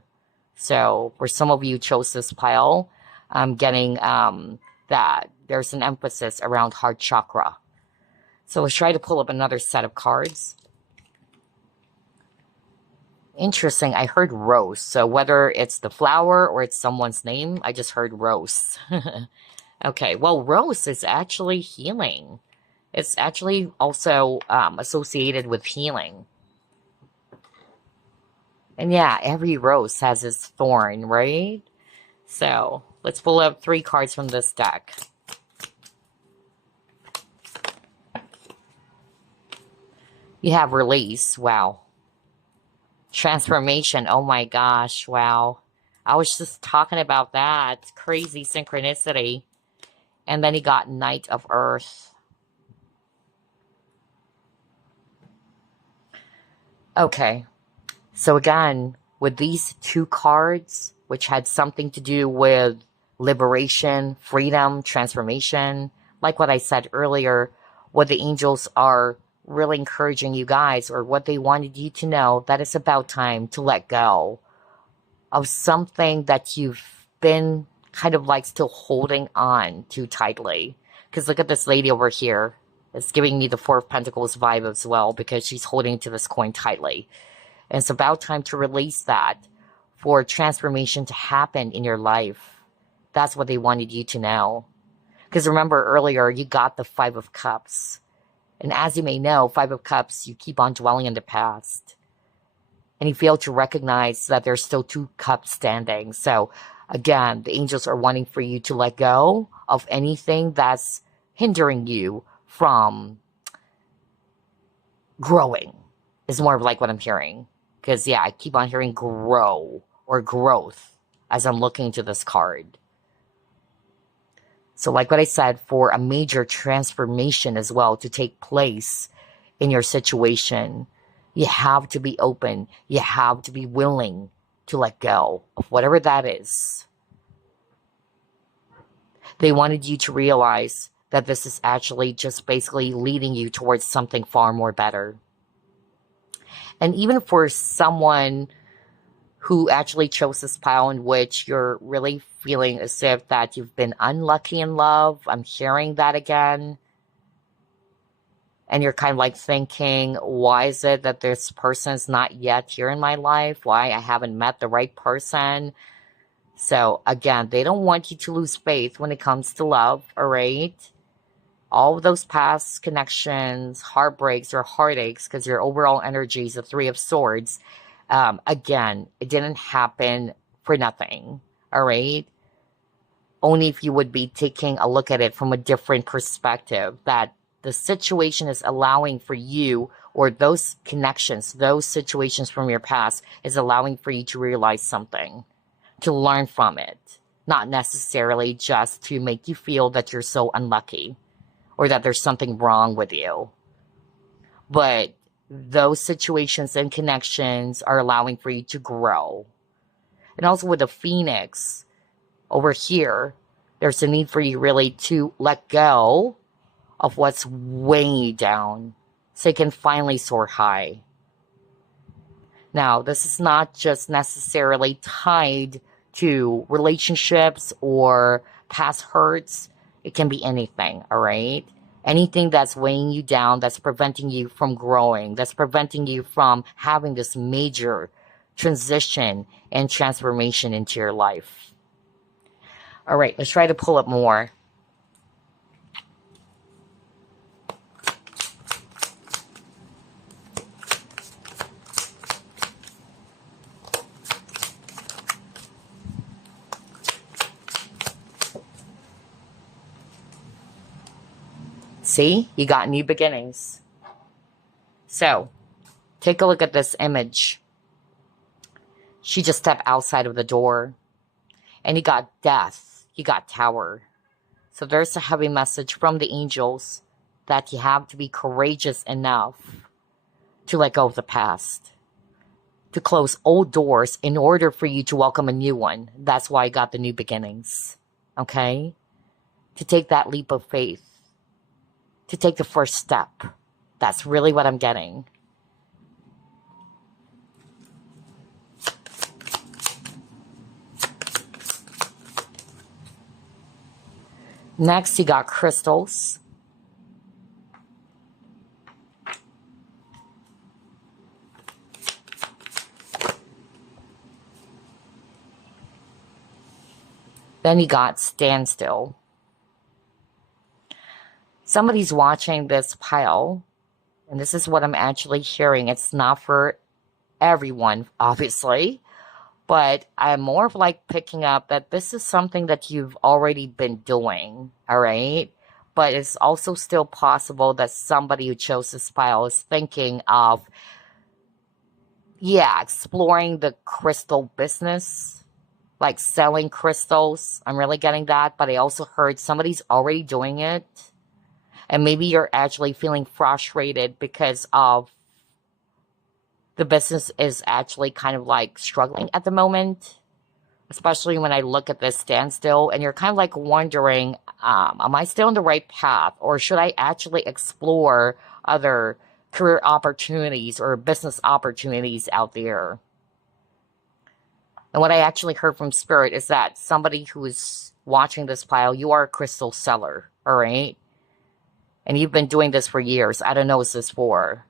So for some of you who chose this pile, I'm getting that there's an emphasis around heart chakra. So let's try to pull up another set of cards. Interesting, I heard rose. So whether it's the flower or it's someone's name, I just heard rose. Okay, well, rose is actually healing. It's actually also associated with healing. And yeah, every rose has its thorn, right? So let's pull up 3 cards from this deck. You have release. Wow. Transformation. Oh my gosh. Wow. I was just talking about that. Crazy synchronicity. And then he got Knight of Earth. Okay. So again, with these 2 cards, which had something to do with liberation, freedom, transformation, like what I said earlier, what the angels are really encouraging you guys, or what they wanted you to know, that it's about time to let go of something that you've been kind of like still holding on too tightly. Because look at this lady over here. It's giving me the 4 of Pentacles vibe as well, because she's holding to this coin tightly. And it's about time to release that for transformation to happen in your life. That's what they wanted you to know. Because remember earlier, you got the 5 of Cups. And as you may know, 5 of Cups, you keep on dwelling in the past. And you fail to recognize that there's still 2 cups standing. So again, the angels are wanting for you to let go of anything that's hindering you from growing, is more of like what I'm hearing. Because yeah, I keep on hearing grow or growth as I'm looking into this card. So like what I said, for a major transformation as well to take place in your situation, you have to be open. You have to be willing to let go of whatever that is. They wanted you to realize that this is actually just basically leading you towards something far more better. And even for someone who actually chose this pile in which you're really feeling as if that you've been unlucky in love, I'm hearing that again. And you're kind of like thinking, why is it that this person's not yet here in my life? Why I haven't met the right person? So again, they don't want you to lose faith when it comes to love, all right? All of those past connections, heartbreaks or heartaches, because your overall energy is the 3 of Swords. Again, it didn't happen for nothing, all right? Only if you would be taking a look at it from a different perspective, that the situation is allowing for you, or those connections, those situations from your past is allowing for you to realize something, to learn from it, not necessarily just to make you feel that you're so unlucky or that there's something wrong with you. But those situations and connections are allowing for you to grow. And also with the Phoenix over here, there's a need for you really to let go of what's weighing you down so you can finally soar high. Now, this is not just necessarily tied to relationships or past hurts. It can be anything, all right? Anything that's weighing you down, that's preventing you from growing, that's preventing you from having this major transition and transformation into your life. All right, let's try to pull up more. See, you got new beginnings. So, take a look at this image. She just stepped outside of the door, and you got death, you got tower. So there's a heavy message from the angels that you have to be courageous enough to let go of the past, to close old doors in order for you to welcome a new one. That's why I got the new beginnings, okay? To take that leap of faith, to take the first step. That's really what I'm getting. Next, you got crystals. Then you got standstill. Somebody's watching this pile, and this is what I'm actually hearing. It's not for everyone, obviously, but I'm more of like picking up that this is something that you've already been doing, all right? But it's also still possible that somebody who chose this pile is thinking of, yeah, exploring the crystal business, like selling crystals. I'm really getting that, but I also heard somebody's already doing it. And maybe you're actually feeling frustrated because of the business is actually kind of like struggling at the moment, especially when I look at this standstill, and you're kind of like wondering, am I still on the right path, or should I actually explore other career opportunities or business opportunities out there? And what I actually heard from Spirit is that somebody who is watching this pile, you are a crystal seller, all right? And you've been doing this for years. I don't know what this for.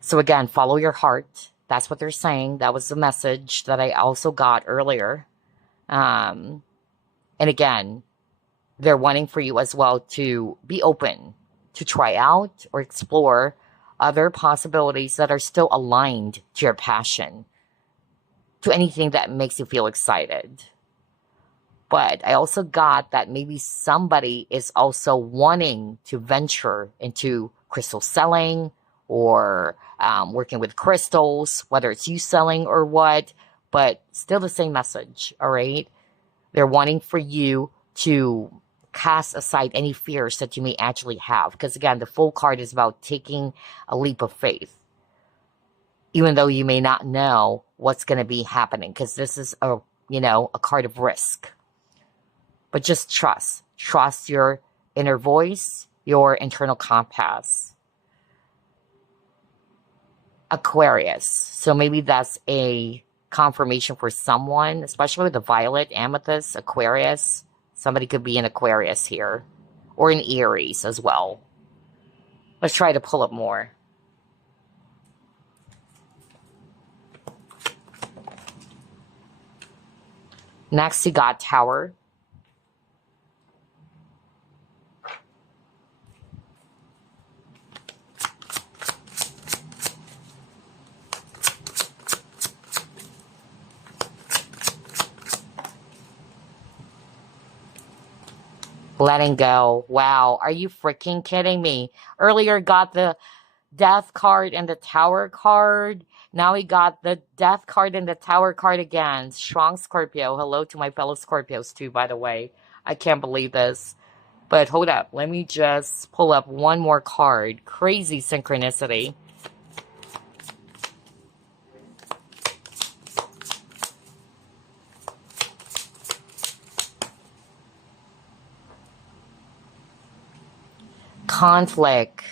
So again, follow your heart. That's what they're saying. That was the message that I also got earlier. And again, they're wanting for you as well to be open, to try out or explore other possibilities that are still aligned to your passion, to anything that makes you feel excited. But I also got that maybe somebody is also wanting to venture into crystal selling or working with crystals, whether it's you selling or what, but still the same message, all right? They're wanting for you to cast aside any fears that you may actually have. Because again, the Fool card is about taking a leap of faith, even though you may not know what's going to be happening, because this is a card of risk. But just trust. Trust your inner voice, your internal compass. Aquarius. So maybe that's a confirmation for someone, especially with the violet, amethyst, Aquarius. Somebody could be an Aquarius here. Or an Aries as well. Let's try to pull up more. Next, you got Tower. Letting go. Wow. Are you freaking kidding me? Earlier got the Death card and the Tower card. Now we got the Death card and the Tower card again. Strong Scorpio. Hello to my fellow Scorpios too, by the way. I can't believe this. But hold up. Let me just pull up one more card. Crazy synchronicity. Conflict.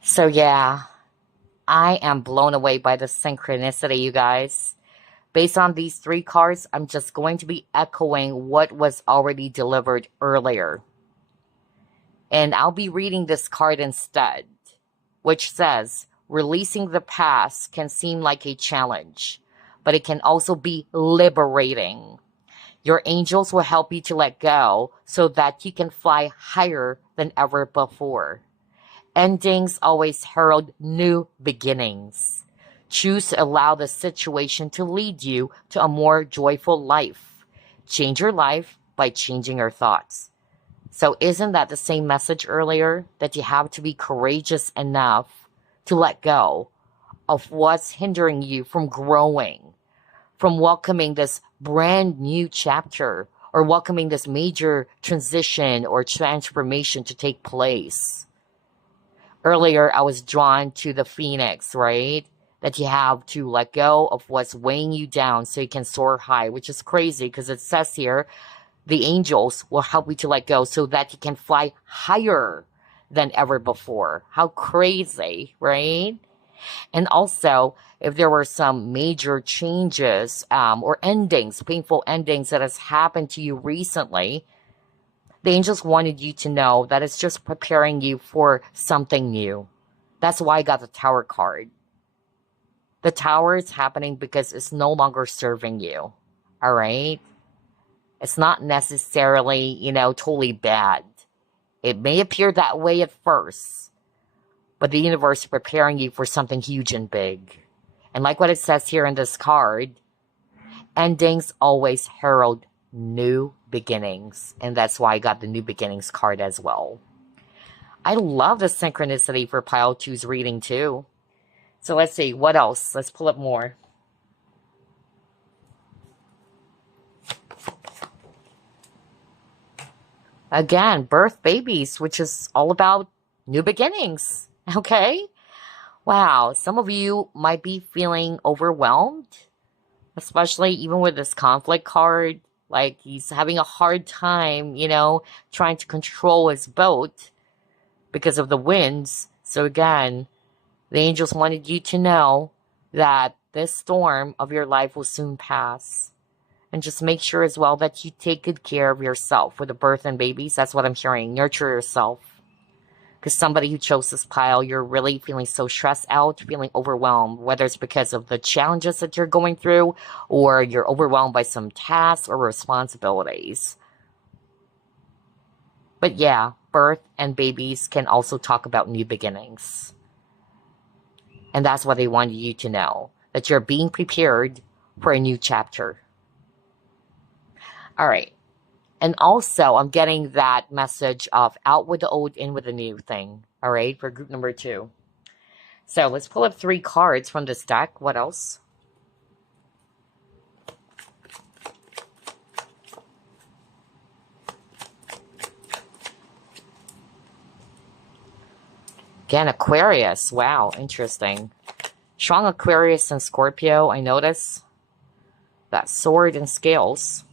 So yeah, I am blown away by the synchronicity, you guys. Based on these three cards, I'm just going to be echoing what was already delivered earlier. And I'll be reading this card instead, which says, releasing the past can seem like a challenge, but it can also be liberating. Your angels will help you to let go so that you can fly higher than ever before. Endings always herald new beginnings. Choose to allow the situation to lead you to a more joyful life. Change your life by changing your thoughts. So isn't that the same message earlier? That you have to be courageous enough to let go of what's hindering you from growing, from welcoming this brand new chapter, or welcoming this major transition or transformation to take place. Earlier, I was drawn to the phoenix, right? That you have to let go of what's weighing you down so you can soar high, which is crazy because it says here, the angels will help you to let go so that you can fly higher than ever before. How crazy, right? And also, if there were some major changes or endings, painful endings that has happened to you recently, the angels wanted you to know that it's just preparing you for something new. That's why I got the Tower card. The Tower is happening because it's no longer serving you. All right? It's not necessarily, totally bad. It may appear that way at first, but the universe is preparing you for something huge and big. And like what it says here in this card, endings always herald new beginnings. And that's why I got the new beginnings card as well. I love the synchronicity for pile 2's reading too. So let's see, what else? Let's pull up more. Again, birth babies, which is all about new beginnings. Okay? Wow, some of you might be feeling overwhelmed, especially even with this conflict card. Like he's having a hard time, trying to control his boat because of the winds. So again, the angels wanted you to know that this storm of your life will soon pass. And just make sure as well that you take good care of yourself with the birth and babies. That's what I'm hearing. Nurture yourself. Because somebody who chose this pile, you're really feeling so stressed out, feeling overwhelmed, whether it's because of the challenges that you're going through or you're overwhelmed by some tasks or responsibilities. But yeah, birth and babies can also talk about new beginnings. And that's what they wanted you to know, that you're being prepared for a new chapter. All right. And also, I'm getting that message of out with the old, in with the new thing. All right, for group number 2. So let's pull up 3 cards from this deck. What else? Again, Aquarius. Wow, interesting. Strong Aquarius and Scorpio, I notice. That sword and scales.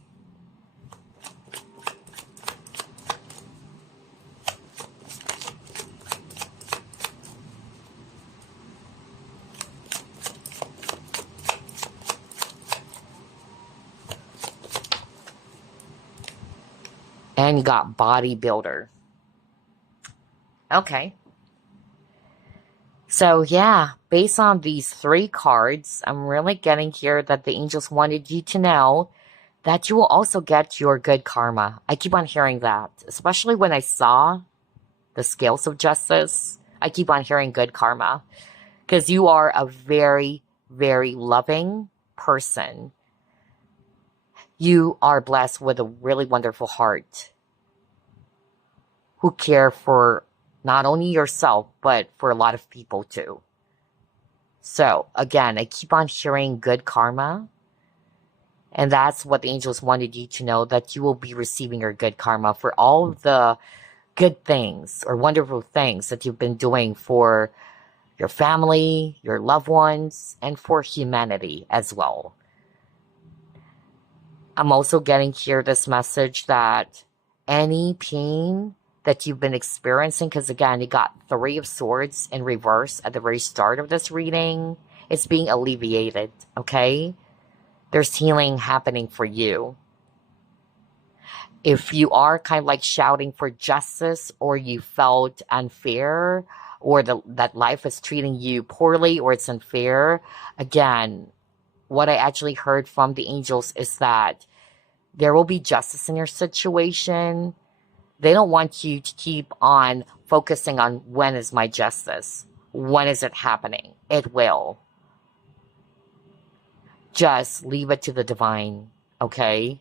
And you got bodybuilder. Okay. So yeah, based on these 3 cards, I'm really getting here that the angels wanted you to know that you will also get your good karma. I keep on hearing that, especially when I saw the scales of justice. I keep on hearing good karma because you are a very, very loving person. You are blessed with a really wonderful heart who care for not only yourself, but for a lot of people too. So again, I keep on hearing good karma. And that's what the angels wanted you to know, that you will be receiving your good karma for all the good things or wonderful things that you've been doing for your family, your loved ones, and for humanity as well. I'm also getting here this message that any pain that you've been experiencing, because again, you got 3 of Swords in reverse at the very start of this reading, it's being alleviated, okay? There's healing happening for you. If you are kind of like shouting for justice, or you felt unfair, or that life is treating you poorly, or it's unfair, again, what I actually heard from the angels is that there will be justice in your situation. They don't want you to keep on focusing on when is my justice? When is it happening? It will. Just leave it to the divine, okay?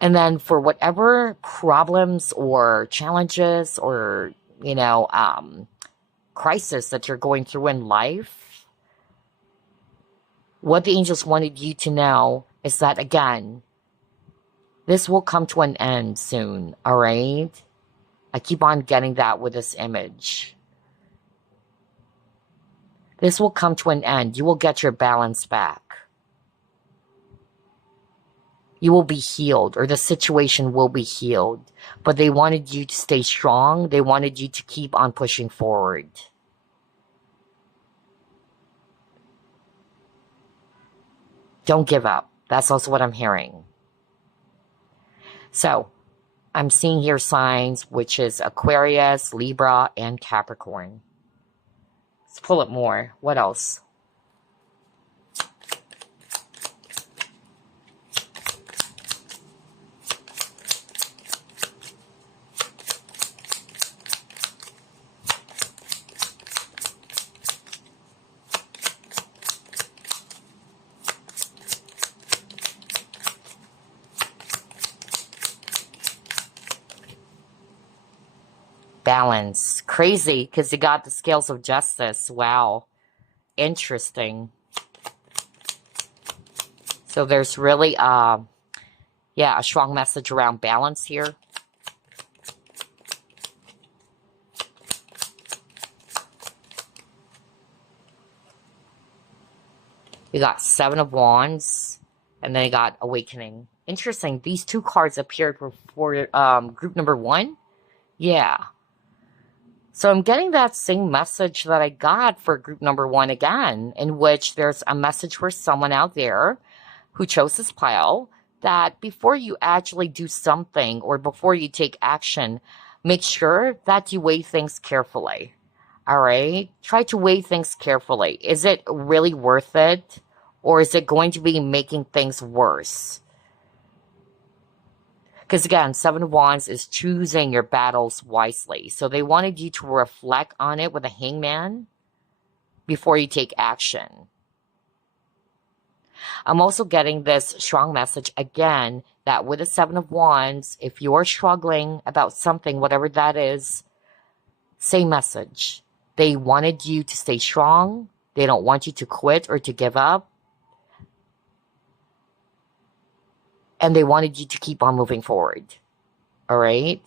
And then for whatever problems or challenges or, crisis that you're going through in life, what the angels wanted you to know is that, again, this will come to an end soon, all right? I keep on getting that with this image. This will come to an end. You will get your balance back. You will be healed, or the situation will be healed. But they wanted you to stay strong. They wanted you to keep on pushing forward. Don't give up. That's also what I'm hearing. So, I'm seeing here signs, which is Aquarius, Libra, and Capricorn. Let's pull it more. What else? Balance. Crazy, because you got the scales of justice. Wow. Interesting. So there's really, a strong message around balance here. You got Seven of Wands, and then you got Awakening. Interesting. These two cards appeared for group number 1. Yeah. So I'm getting that same message that I got for group number 1 again, in which there's a message for someone out there who chose this pile, that before you actually do something or before you take action, make sure that you weigh things carefully. All right? Try to weigh things carefully. Is it really worth it? Or is it going to be making things worse? Because again, Seven of Wands is choosing your battles wisely. So they wanted you to reflect on it with a hangman before you take action. I'm also getting this strong message again that with the Seven of Wands, if you're struggling about something, whatever that is, same message. They wanted you to stay strong. They don't want you to quit or to give up. And they wanted you to keep on moving forward. All right?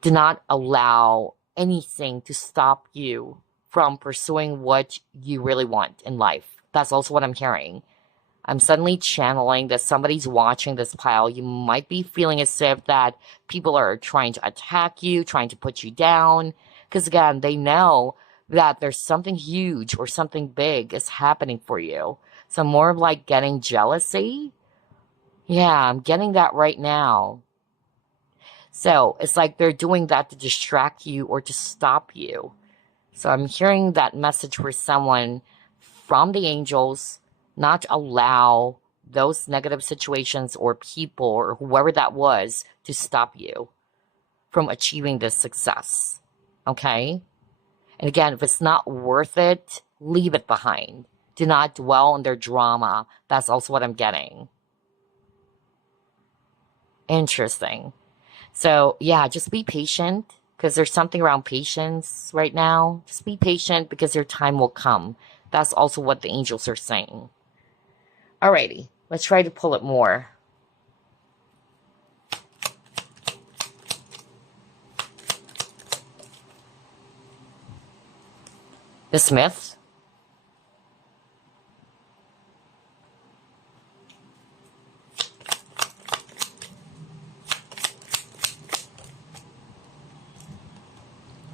Do not allow anything to stop you from pursuing what you really want in life. That's also what I'm hearing. I'm suddenly channeling that somebody's watching this pile. You might be feeling as if that people are trying to attack you, trying to put you down. Because again, they know that there's something huge or something big is happening for you. So more of like getting jealousy. Yeah, I'm getting that right now. So it's like they're doing that to distract you or to stop you. So I'm hearing that message for someone from the angels, not to allow those negative situations or people or whoever that was to stop you from achieving this success. Okay? And again, if it's not worth it, leave it behind. Do not dwell on their drama. That's also what I'm getting. Interesting. So, yeah, just be patient, because there's something around patience right now. Just be patient, because your time will come. That's also what the angels are saying. Alrighty, let's try to pull it more. The Smith.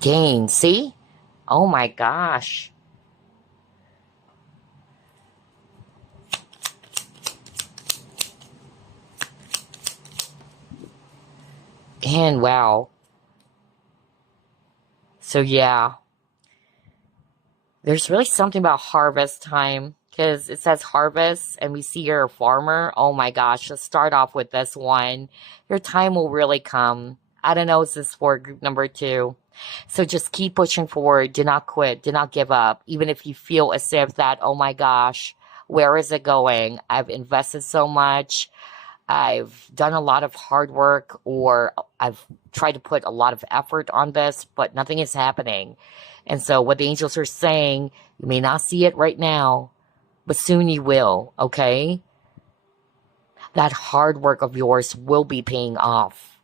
Gain, see? Oh my gosh. Man, wow. So yeah, there's really something about harvest time, because it says harvest and we see you're a farmer. Oh my gosh, let's start off with this one. Your time will really come. I don't know, is this for group number 2? So just keep pushing forward. Do not quit. Do not give up. Even if you feel as if that, oh my gosh, where is it going? I've invested so much. I've done a lot of hard work, or I've tried to put a lot of effort on this, but nothing is happening. And so what the angels are saying, you may not see it right now, but soon you will, okay? That hard work of yours will be paying off.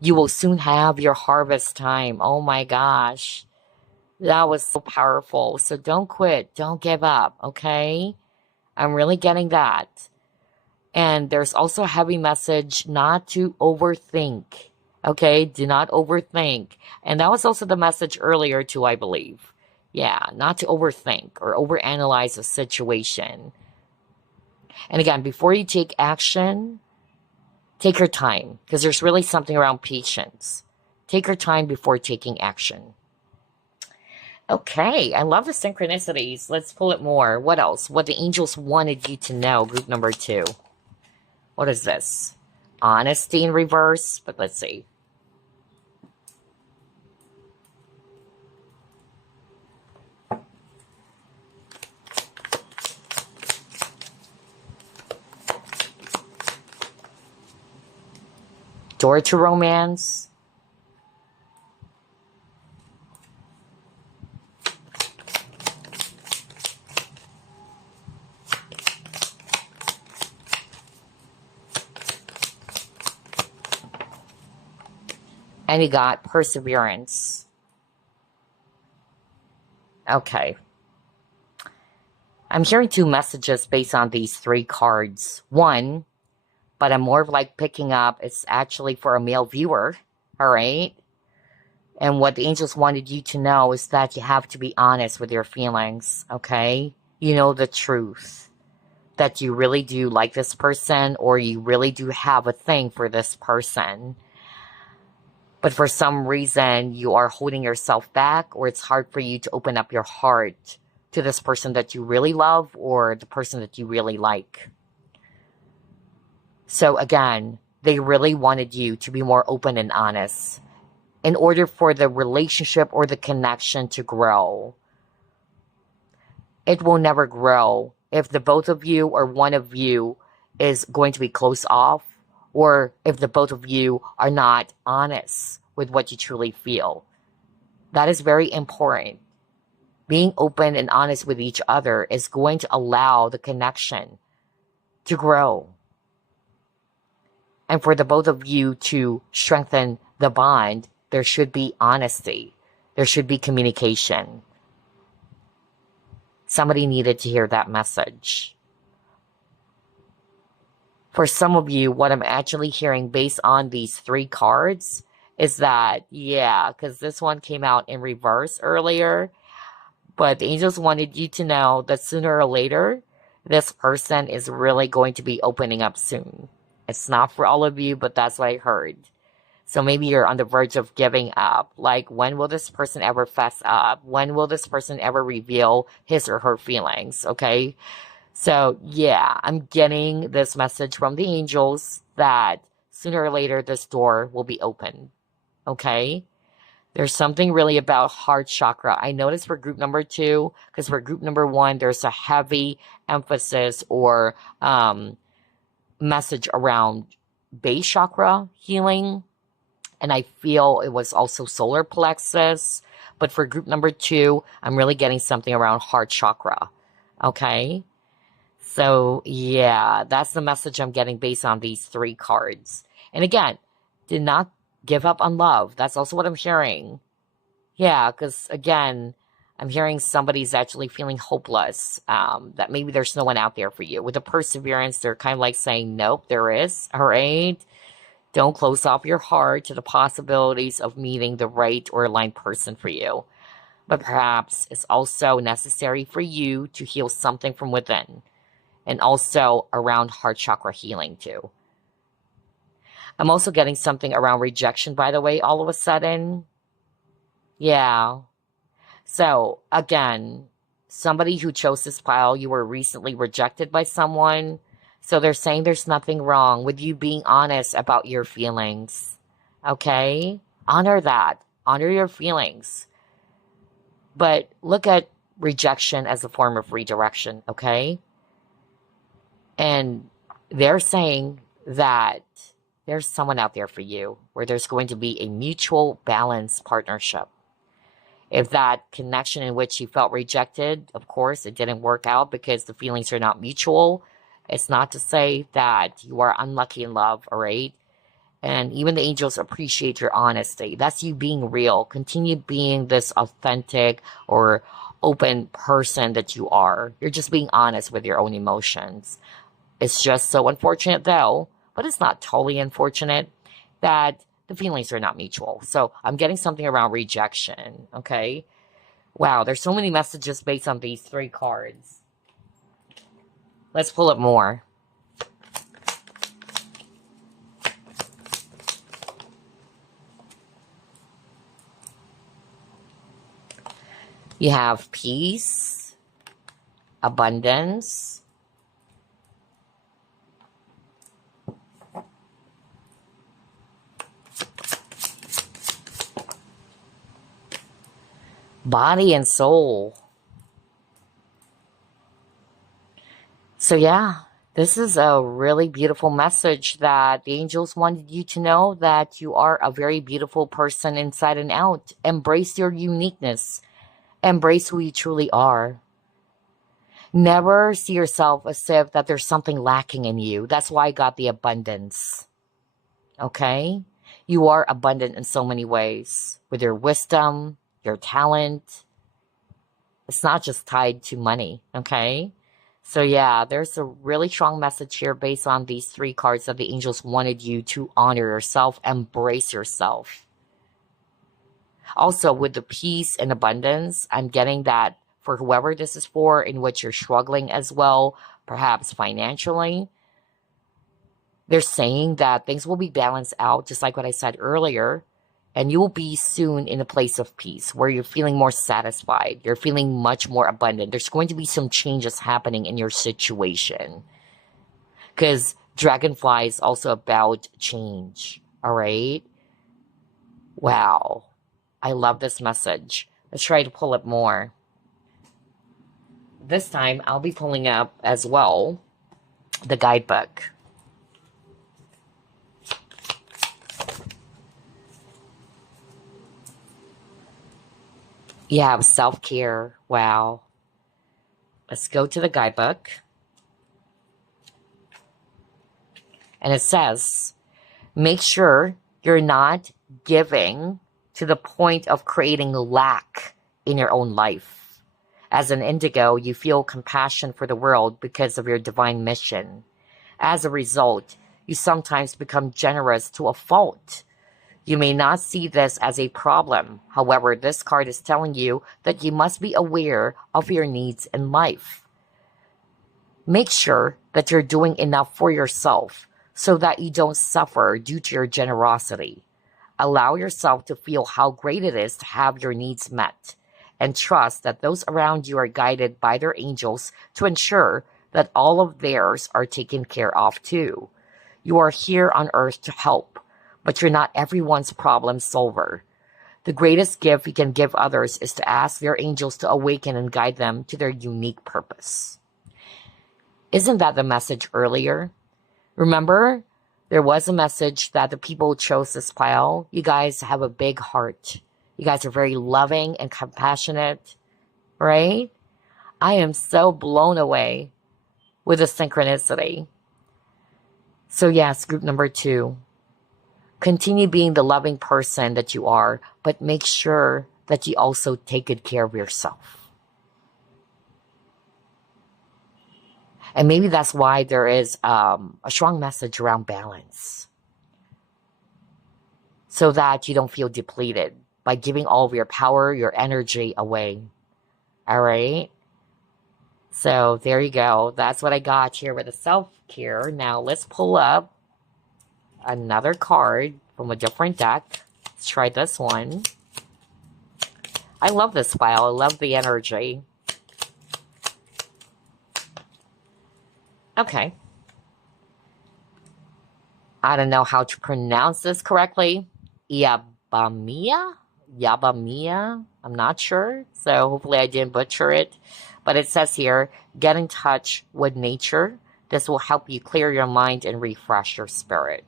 You will soon have your harvest time. Oh my gosh. That was so powerful. So don't quit. Don't give up, okay? I'm really getting that. And there's also a heavy message not to overthink. Okay, do not overthink. And that was also the message earlier too, I believe. Yeah, not to overthink or overanalyze a situation. And again, before you take action, take your time, because there's really something around patience. Take your time before taking action. Okay, I love the synchronicities. Let's pull it more. What else? What the angels wanted you to know, group number 2. What is this? Honesty in reverse, but let's see. Door to romance. And you got perseverance. Okay. I'm hearing 2 messages based on these 3 cards. One, but I'm more of like picking up, it's actually for a male viewer. All right. And what the angels wanted you to know is that you have to be honest with your feelings. Okay. You know the truth. That you really do like this person, or you really do have a thing for this person. But for some reason, you are holding yourself back, or it's hard for you to open up your heart to this person that you really love, or the person that you really like. So again, they really wanted you to be more open and honest in order for the relationship or the connection to grow. It will never grow if the both of you or one of you is going to be closed off, or if the both of you are not honest with what you truly feel. That is very important. Being open and honest with each other is going to allow the connection to grow. And for the both of you to strengthen the bond, there should be honesty. There should be communication. Somebody needed to hear that message. For some of you, what I'm actually hearing based on these 3 cards is that, yeah, because this one came out in reverse earlier, but the angels wanted you to know that sooner or later, this person is really going to be opening up soon. It's not for all of you, but that's what I heard. So maybe you're on the verge of giving up. Like, when will this person ever fess up? When will this person ever reveal his or her feelings? Okay. So yeah, I'm getting this message from the angels that sooner or later this door will be open. Okay. There's something really about heart chakra. I noticed for group number 2, because for group number 1, there's a heavy emphasis or message around base chakra healing. And I feel it was also solar plexus. But for group number 2, I'm really getting something around heart chakra. Okay. So yeah, that's the message I'm getting based on these 3 cards. And again, do not give up on love. That's also what I'm hearing. Yeah, because again, I'm hearing somebody's actually feeling hopeless, that maybe there's no one out there for you. With the perseverance, they're kind of like saying, nope, there is. All right. Don't close off your heart to the possibilities of meeting the right or aligned person for you. But perhaps it's also necessary for you to heal something from within, and also around heart chakra healing too. I'm also getting something around rejection, by the way, all of a sudden. Yeah. So, again, somebody who chose this pile, you were recently rejected by someone. So they're saying there's nothing wrong with you being honest about your feelings. Okay? Honor that. Honor your feelings. But look at rejection as a form of redirection, okay? And they're saying that there's someone out there for you where there's going to be a mutual balance partnership. If that connection in which you felt rejected, of course, it didn't work out because the feelings are not mutual. It's not to say that you are unlucky in love, all right? And even the angels appreciate your honesty. That's you being real. Continue being this authentic or open person that you are. You're just being honest with your own emotions. It's just so unfortunate, though, but it's not totally unfortunate, that the feelings are not mutual. So I'm getting something around rejection, okay? Wow, there's so many messages based on these 3 cards. Let's pull up more. You have peace, abundance, body and soul. So yeah, this is a really beautiful message that the angels wanted you to know, that you are a very beautiful person inside and out. Embrace your uniqueness. Embrace who you truly are. Never see yourself as if that there's something lacking in you. That's why I got the abundance. Okay? You are abundant in so many ways. With your wisdom, your talent. It's not just tied to money. Okay? So yeah, there's a really strong message here based on these 3 cards that the angels wanted you to honor yourself, embrace yourself. Also, with the peace and abundance, I'm getting that for whoever this is for, in which you're struggling as well, perhaps financially, they're saying that things will be balanced out, just like what I said earlier, and you will be soon in a place of peace where you're feeling more satisfied. You're feeling much more abundant. There's going to be some changes happening in your situation, because Dragonfly is also about change, all right? Wow. I love this message. Let's try to pull it more. This time, I'll be pulling up as well the guidebook. You have self-care. Wow. Let's go to the guidebook. And it says, make sure you're not giving to the point of creating lack in your own life. As an indigo, you feel compassion for the world because of your divine mission. As a result, you sometimes become generous to a fault. You may not see this as a problem. However, this card is telling you that you must be aware of your needs in life. Make sure that you're doing enough for yourself so that you don't suffer due to your generosity. Allow yourself to feel how great it is to have your needs met, and trust that those around you are guided by their angels to ensure that all of theirs are taken care of too. You are here on earth to help, but you're not everyone's problem solver. The greatest gift you can give others is to ask their angels to awaken and guide them to their unique purpose. Isn't that the message earlier? Remember, there was a message that the people who chose this pile, you guys have a big heart. You guys are very loving and compassionate, right? I am so blown away with the synchronicity. So yes, group number 2. Continue being the loving person that you are, but make sure that you also take good care of yourself. And maybe that's why there is a strong message around balance, so that you don't feel depleted by giving all of your power, your energy away. All right? So there you go. That's what I got here with the self-care. Now let's pull up another card from a different deck. Let's try this one. I love this pile. I love the energy. Okay. I don't know how to pronounce this correctly. Yabamia? Yabamia? I'm not sure. So hopefully I didn't butcher it. But it says here, get in touch with nature. This will help you clear your mind and refresh your spirit.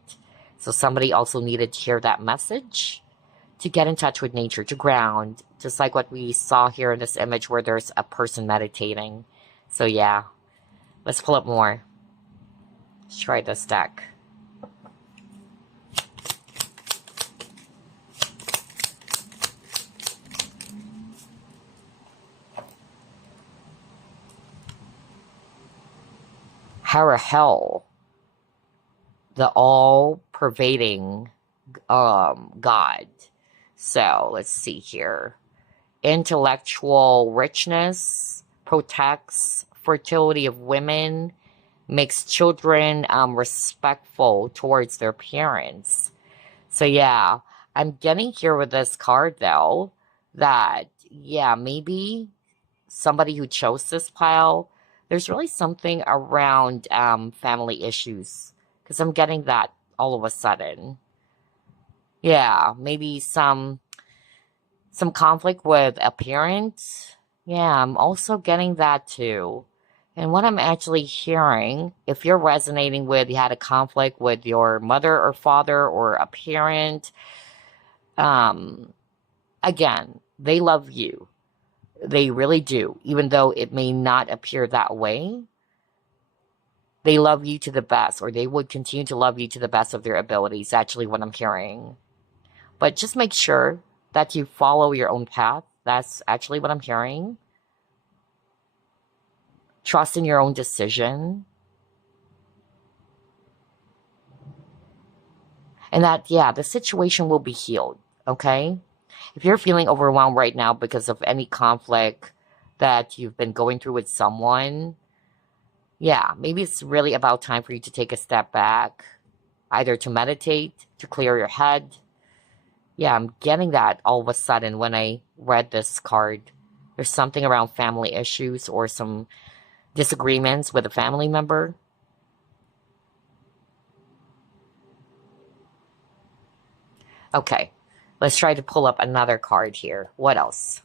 So somebody also needed to hear that message. To get in touch with nature, to ground. Just like what we saw here in this image where there's a person meditating. So yeah. Let's pull up more. Let's try this deck. Hell, the all-pervading God. So let's see here. Intellectual richness protects fertility of women, makes children respectful towards their parents. So yeah, I'm getting here with this card though that yeah, maybe somebody who chose this pile, there's really something around family issues, because I'm getting that all of a sudden. Yeah, maybe some conflict with a parent. Yeah, I'm also getting that too. And what I'm actually hearing, if you're resonating with, you had a conflict with your mother or father or a parent, again, they love you. They really do, even though it may not appear that way. They love you to the best, or they would continue to love you to the best of their abilities, actually what I'm hearing. But just make sure that you follow your own path. That's actually what I'm hearing. Trust in your own decision. And that, yeah, the situation will be healed, okay? If you're feeling overwhelmed right now because of any conflict that you've been going through with someone, yeah, maybe it's really about time for you to take a step back, either to meditate, to clear your head. Yeah, I'm getting that all of a sudden when I read this card. There's something around family issues or some disagreements with a family member. Okay, let's try to pull up another card here. What else?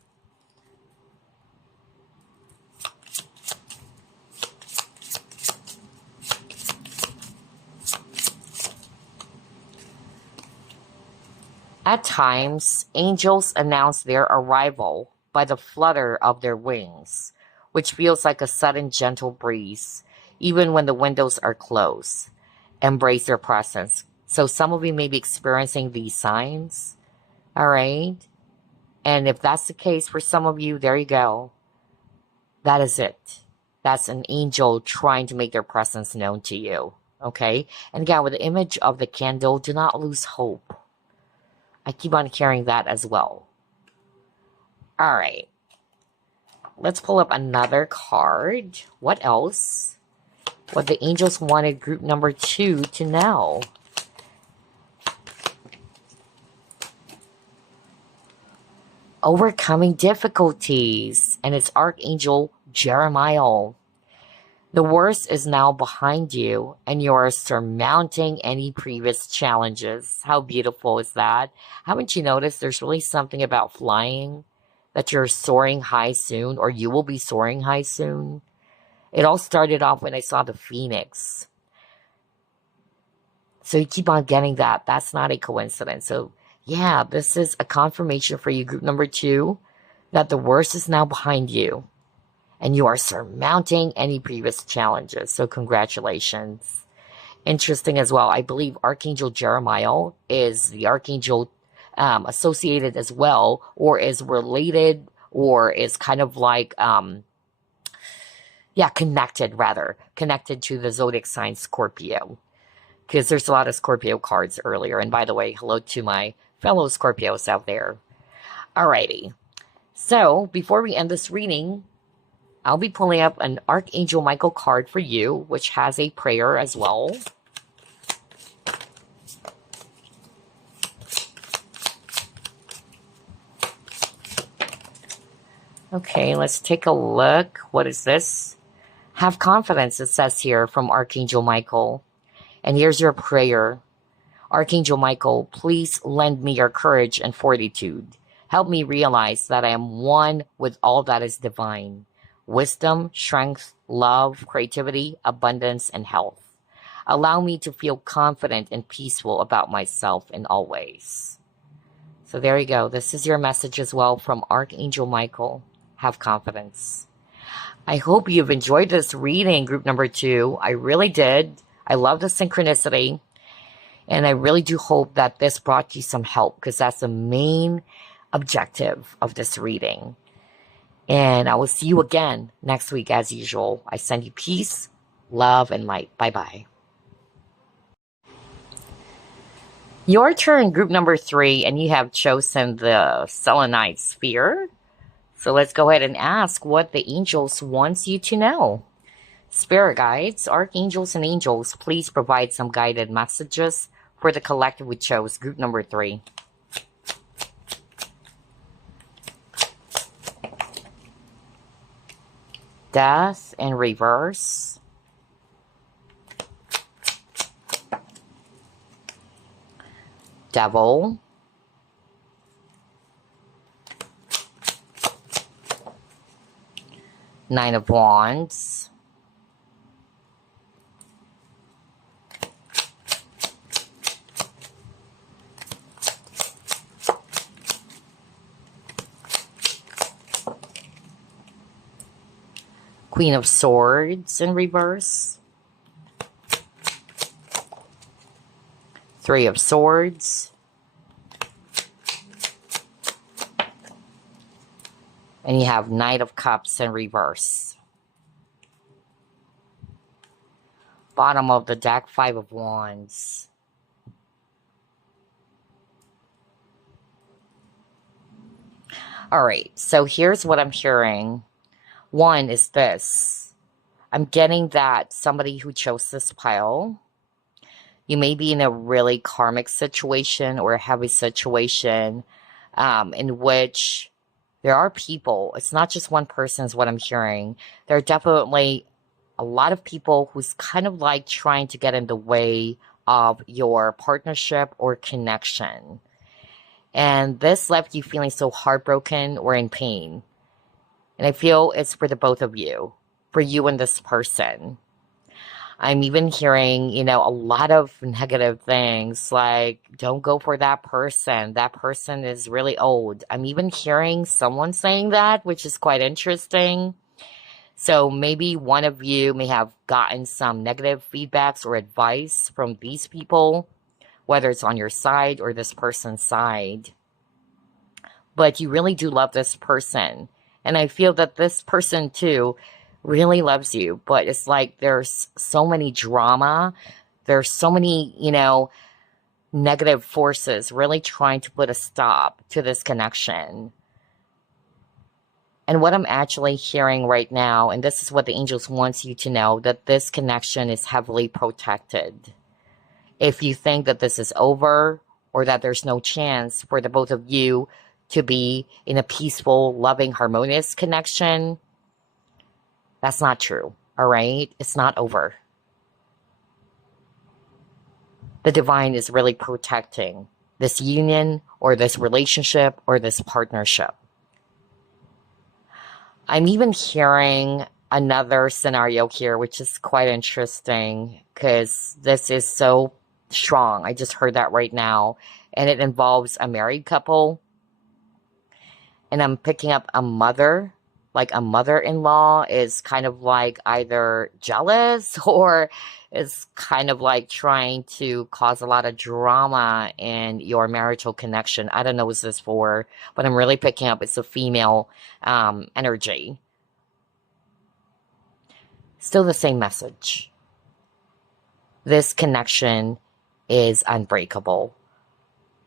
At times, angels announce their arrival by the flutter of their wings, which feels like a sudden gentle breeze, even when the windows are closed. Embrace their presence. So some of you may be experiencing these signs, all right? And if that's the case for some of you, there you go. That is it. That's an angel trying to make their presence known to you, okay? And again, with the image of the candle, do not lose hope. I keep on hearing that as well. All right. Let's pull up another card. What else? What the angels wanted group number 2 to know. Overcoming difficulties. And it's Archangel Jeremiah. The worst is now behind you, and you are surmounting any previous challenges. How beautiful is that? Haven't you noticed there's really something about flying, that you're soaring high soon, or you will be soaring high soon? It all started off when I saw the phoenix. So you keep on getting that. That's not a coincidence. So yeah, this is a confirmation for you, group number 2, that the worst is now behind you. And you are surmounting any previous challenges. So congratulations. Interesting as well. I believe Archangel Jeremiah is the archangel associated as well, or is related, or is kind of like, connected to the zodiac sign Scorpio. Because there's a lot of Scorpio cards earlier. And by the way, hello to my fellow Scorpios out there. Alrighty. So before we end this reading, I'll be pulling up an Archangel Michael card for you, which has a prayer as well. Okay, let's take a look. What is this? Have confidence, it says here from Archangel Michael. And here's your prayer. Archangel Michael, please lend me your courage and fortitude. Help me realize that I am one with all that is divine. Wisdom, strength, love, creativity, abundance, and health. Allow me to feel confident and peaceful about myself in all ways. So there you go. This is your message as well from Archangel Michael. Have confidence. I hope you've enjoyed this reading, group number 2. I really did. I love the synchronicity. And I really do hope that this brought you some help, because that's the main objective of this reading. And I will see you again next week as usual. I send you peace, love, and light. Bye-bye. Your turn, group number 3, and you have chosen the Selenite sphere. So let's go ahead and ask what the angels wants you to know. Spirit guides, archangels, and angels, please provide some guided messages for the collective we chose, group number 3. Death in reverse. Devil. Nine of Wands. Queen of Swords in reverse. Three of Swords. And you have Knight of Cups in reverse. Bottom of the deck, Five of Wands. All right, so here's what I'm hearing. One is this. I'm getting that somebody who chose this pile, you may be in a really karmic situation or a heavy situation in which there are people. It's not just one person is what I'm hearing. There are definitely a lot of people who's kind of like trying to get in the way of your partnership or connection. And this left you feeling so heartbroken or in pain. And I feel it's for the both of you, for you and this person. I'm even hearing, a lot of negative things like, don't go for that person. That person is really old. I'm even hearing someone saying that, which is quite interesting. So maybe one of you may have gotten some negative feedbacks or advice from these people, whether it's on your side or this person's side. But you really do love this person. And I feel that this person, too, really loves you. But it's like there's so many drama. There's so many, negative forces really trying to put a stop to this connection. And what I'm actually hearing right now, and this is what the angels want you to know, that this connection is heavily protected. If you think that this is over or that there's no chance for the both of you to be in a peaceful, loving, harmonious connection, that's not true, all right? It's not over. The divine is really protecting this union or this relationship or this partnership. I'm even hearing another scenario here, which is quite interesting because this is so strong. I just heard that right now. And it involves a married couple. And I'm picking up a mother, like a mother-in-law is kind of like either jealous or is kind of like trying to cause a lot of drama in your marital connection. I don't know what this is for, but I'm really picking up it's a female energy. Still the same message. This connection is unbreakable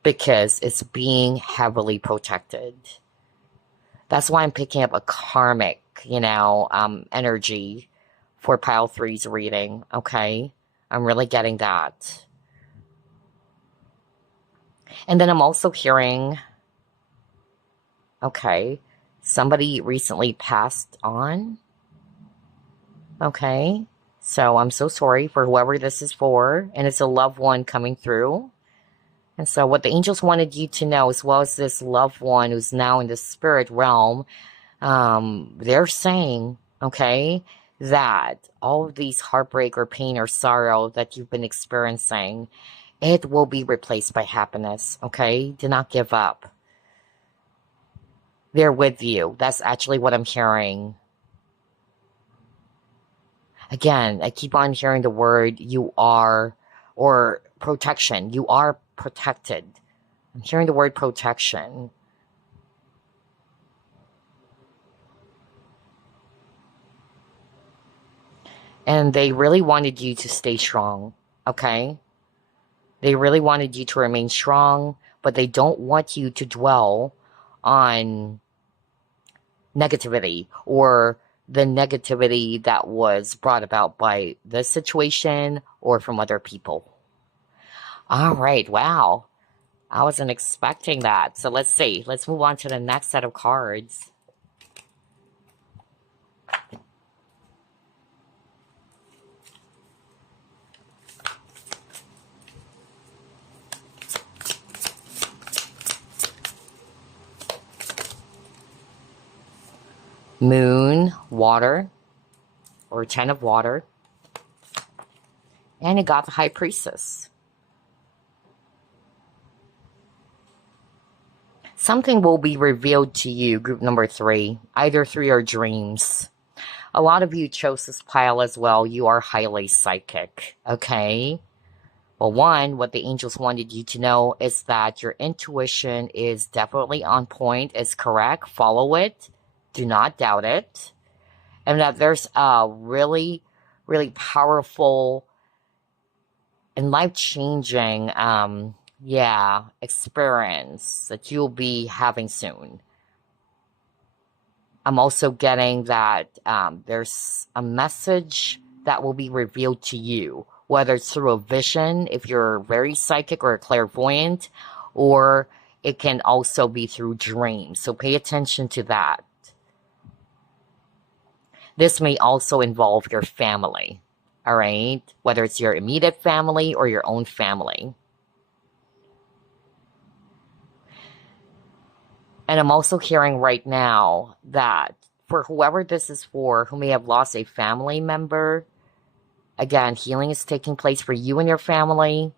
because it's being heavily protected. That's why I'm picking up a karmic, energy for pile 3's reading, okay? I'm really getting that. And then I'm also hearing, okay, Somebody recently passed on. Okay. So I'm so sorry for whoever this is for. And it's a loved one coming through. And so what the angels wanted you to know, as well as this loved one who's now in the spirit realm, they're saying, okay, that all of these heartbreak or pain or sorrow that you've been experiencing, it will be replaced by happiness, okay? Do not give up. They're with you. That's actually what I'm hearing. Again, I keep on hearing the word you are, or protection. You are protected. I'm hearing the word protection. And they really wanted you to stay strong, okay? They really wanted you to remain strong, but they don't want you to dwell on negativity or the negativity that was brought about by this situation or from other people. All right, wow. I wasn't expecting that. So let's see. Let's move on to the next set of cards. Moon, water, or 10 of water. And you got the High Priestess. Something will be revealed to you, group number 3, either through your dreams. A lot of you chose this pile as well. You are highly psychic, okay? Well, one, what the angels wanted you to know is that your intuition is definitely on point, is correct. Follow it. Do not doubt it. And that there's a really, really powerful and life-changing, experience that you'll be having soon. I'm also getting that there's a message that will be revealed to you, whether it's through a vision, if you're very psychic or clairvoyant, or it can also be through dreams. So pay attention to that. This may also involve your family, all right? Whether it's your immediate family or your own family. And I'm also hearing right now that for whoever this is for, who may have lost a family member, again, healing is taking place for you and your family,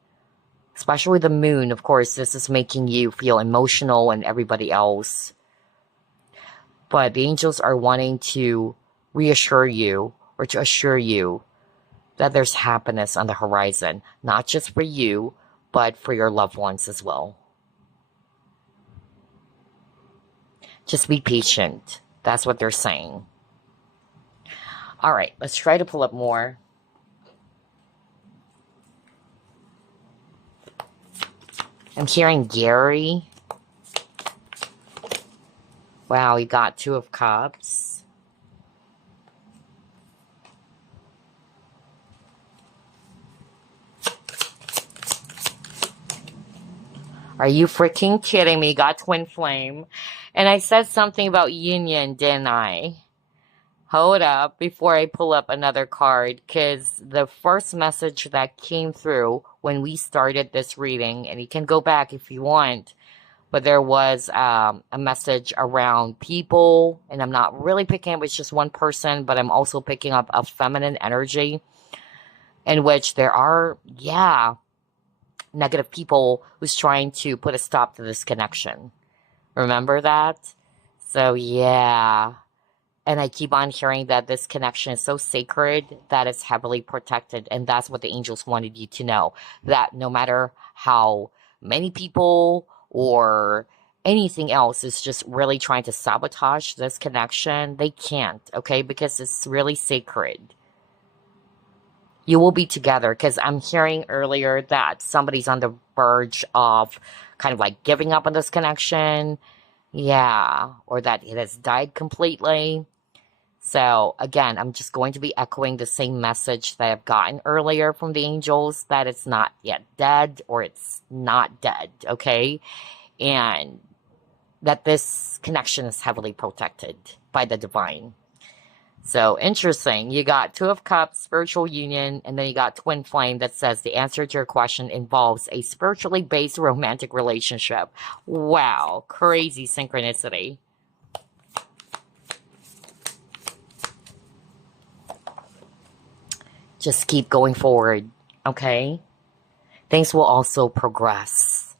especially the moon. Of course, this is making you feel emotional and everybody else. But the angels are wanting to reassure you or to assure you that there's happiness on the horizon, not just for you, but for your loved ones as well. Just be patient. That's what they're saying. All right, let's try to pull up more. I'm hearing Gary. Wow, you got 2 of Cups. Are you freaking kidding me? Got Twin Flame. And I said something about union, didn't I? Hold up before I pull up another card, because the first message that came through when we started this reading, and you can go back if you want, but there was a message around people, and I'm not really picking up, it's just one person, but I'm also picking up a feminine energy in which there are, negative people who's trying to put a stop to this connection. Remember that? So, yeah. And I keep on hearing that this connection is so sacred that it's heavily protected. And that's what the angels wanted you to know. That no matter how many people or anything else is just really trying to sabotage this connection, they can't, okay? Because it's really sacred. You will be together, because I'm hearing earlier that somebody's on the verge of kind of like giving up on this connection. Yeah, or that it has died completely. So again, I'm just going to be echoing the same message that I've gotten earlier from the angels, that it's not yet dead or it's not dead, okay? And that this connection is heavily protected by the divine. So interesting. You got Two of Cups, spiritual union, and then you got Twin Flame that says the answer to your question involves a spiritually based romantic relationship. Wow, crazy synchronicity. Just keep going forward, okay? Things will also progress.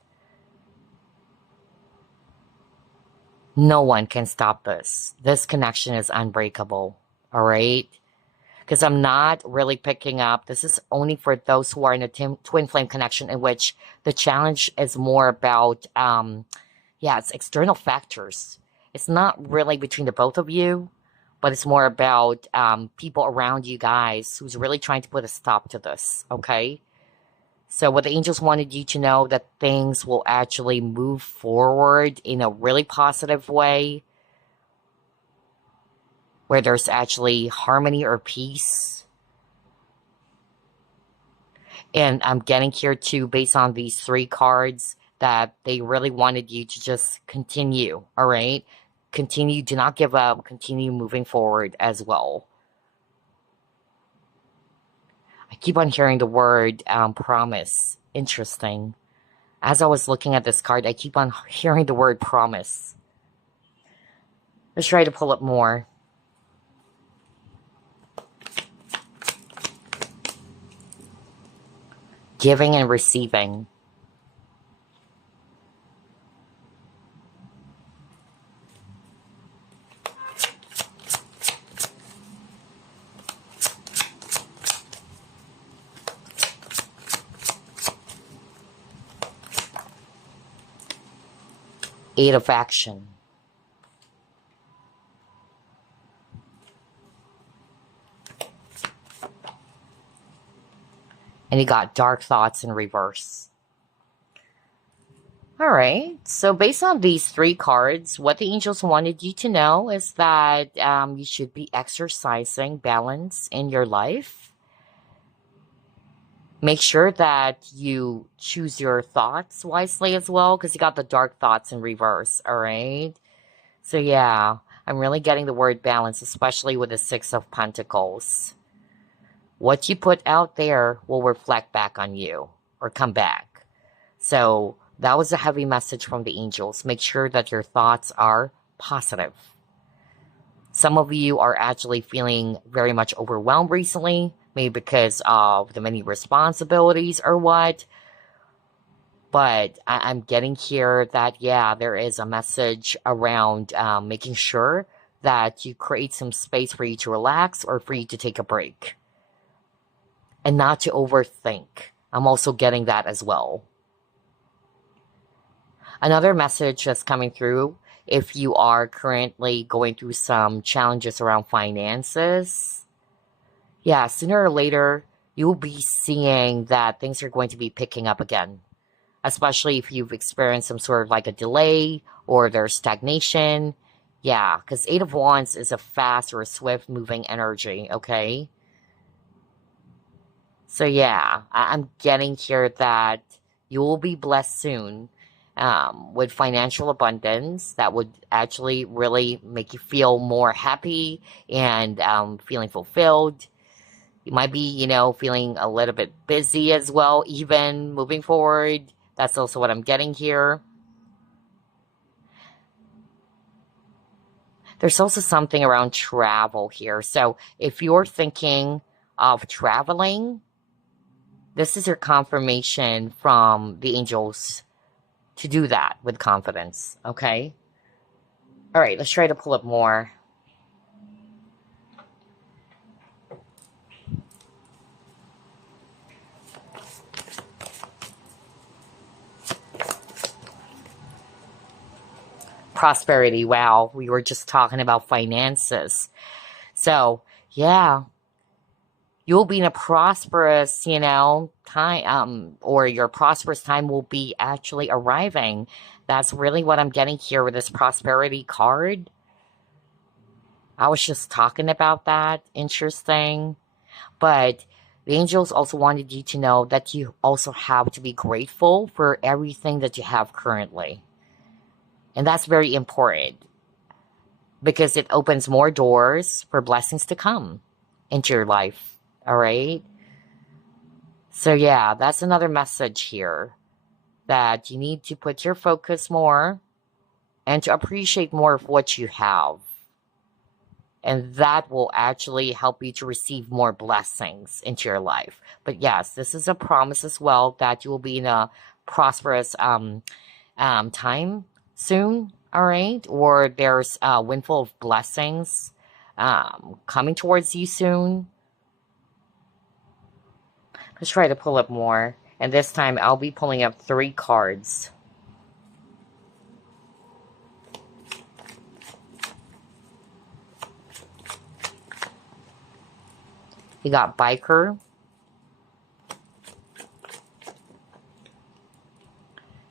No one can stop this. This connection is unbreakable, all right? Because I'm not really picking up. This is only for those who are in a twin flame connection in which the challenge is more about, it's external factors. It's not really between the both of you, but it's more about people around you guys who's really trying to put a stop to this, okay? So what the angels wanted you to know that things will actually move forward in a really positive way, where there's actually harmony or peace. And I'm getting here too, based on these 3 cards, that they really wanted you to just continue, all right? Continue, do not give up, continue moving forward as well. I keep on hearing the word promise. Interesting. As I was looking at this card, I keep on hearing the word promise. Let's try to pull up more. Giving and receiving. Eight of action. And you got dark thoughts in reverse. All right. So based on these 3 cards, what the angels wanted you to know is that you should be exercising balance in your life. Make sure that you choose your thoughts wisely as well, because you got the dark thoughts in reverse. All right. So yeah, I'm really getting the word balance, especially with the 6 of Pentacles. What you put out there will reflect back on you or come back. So that was a heavy message from the angels. Make sure that your thoughts are positive. Some of you are actually feeling very much overwhelmed recently, maybe because of the many responsibilities or what. But I'm getting here that, yeah, there is a message around making sure that you create some space for you to relax or for you to take a break. And not to overthink. I'm also getting that as well. Another message that's coming through, if you are currently going through some challenges around finances, yeah, sooner or later, you'll be seeing that things are going to be picking up again. Especially if you've experienced some sort of like a delay or there's stagnation. Yeah, because 8 of Wands is a fast or a swift moving energy, okay? So yeah, I'm getting here that you will be blessed soon with financial abundance that would actually really make you feel more happy and feeling fulfilled. You might be, feeling a little bit busy as well, even moving forward. That's also what I'm getting here. There's also something around travel here. So if you're thinking of traveling, this is your confirmation from the angels to do that with confidence, okay? All right, let's try to pull up more. Prosperity, wow, we were just talking about finances. So, yeah, you'll be in a prosperous, time, or your prosperous time will be actually arriving. That's really what I'm getting here with this prosperity card. I was just talking about that. Interesting. But the angels also wanted you to know that you also have to be grateful for everything that you have currently. And that's very important because it opens more doors for blessings to come into your life. All right. So yeah, that's another message here, that you need to put your focus more and to appreciate more of what you have. And that will actually help you to receive more blessings into your life. But yes, this is a promise as well that you will be in a prosperous time soon, all right? Or there's a windfall of blessings coming towards you soon. Let's try to pull up more. And this time I'll be pulling up 3 cards. You got biker.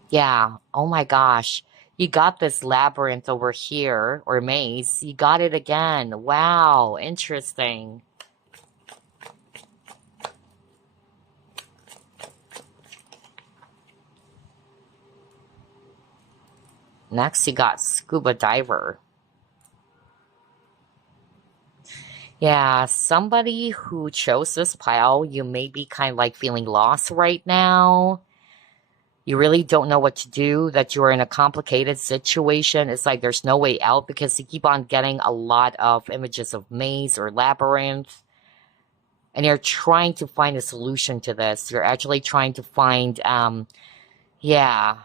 Yeah. Oh my gosh. You got this labyrinth over here, or maze. You got it again. Wow. Interesting. Next, you got scuba diver. Yeah, somebody who chose this pile, you may be kind of like feeling lost right now. You really don't know what to do, that you're in a complicated situation. It's like there's no way out because you keep on getting a lot of images of maze or labyrinth. And you're trying to find a solution to this. You're actually trying to find, yeah,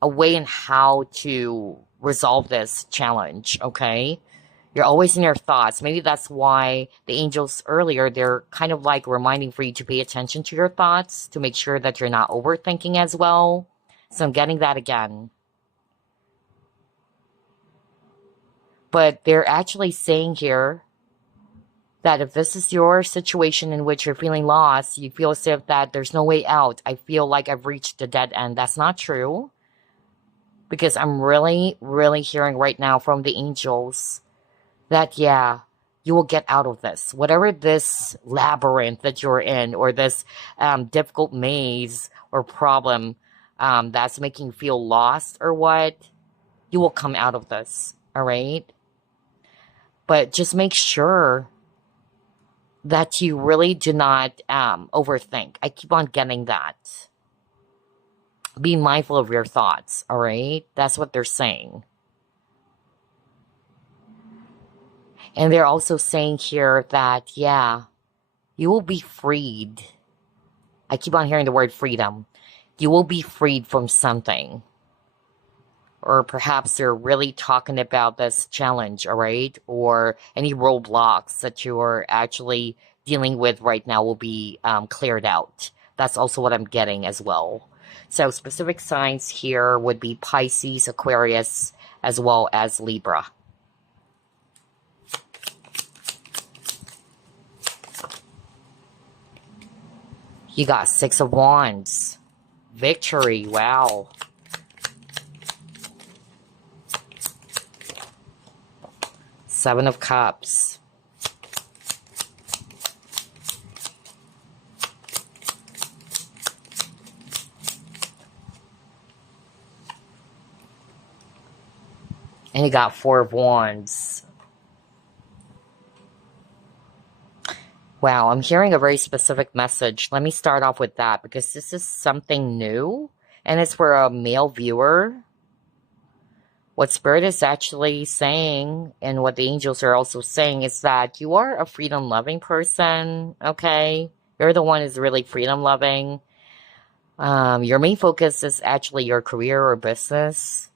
a way in how to resolve this challenge, okay? You're always in your thoughts. Maybe that's why the angels earlier, they're kind of like reminding for you to pay attention to your thoughts, to make sure that you're not overthinking as well. So I'm getting that again. But they're actually saying here that if this is your situation in which you're feeling lost, you feel as if that there's no way out. I feel like I've reached the dead end. That's not true. Because I'm really, really hearing right now from the angels that, yeah, you will get out of this. Whatever this labyrinth that you're in, or this difficult maze or problem that's making you feel lost or what, you will come out of this, all right? But just make sure that you really do not overthink. I keep on getting that. Be mindful of your thoughts, all right? That's what they're saying. And they're also saying here that, yeah, you will be freed. I keep on hearing the word freedom. You will be freed from something. Or perhaps they're really talking about this challenge, all right? Or any roadblocks that you're actually dealing with right now will be cleared out. That's also what I'm getting as well. So specific signs here would be Pisces, Aquarius, as well as Libra. You got 6 of Wands. Victory, wow. Seven of Cups. And you got 4 of Wands. Wow, I'm hearing a very specific message. Let me start off with that because this is something new and it's for a male viewer. What Spirit is actually saying and what the angels are also saying is that you are a freedom-loving person, okay? You're the one who's really freedom-loving. Your main focus is actually your career or business.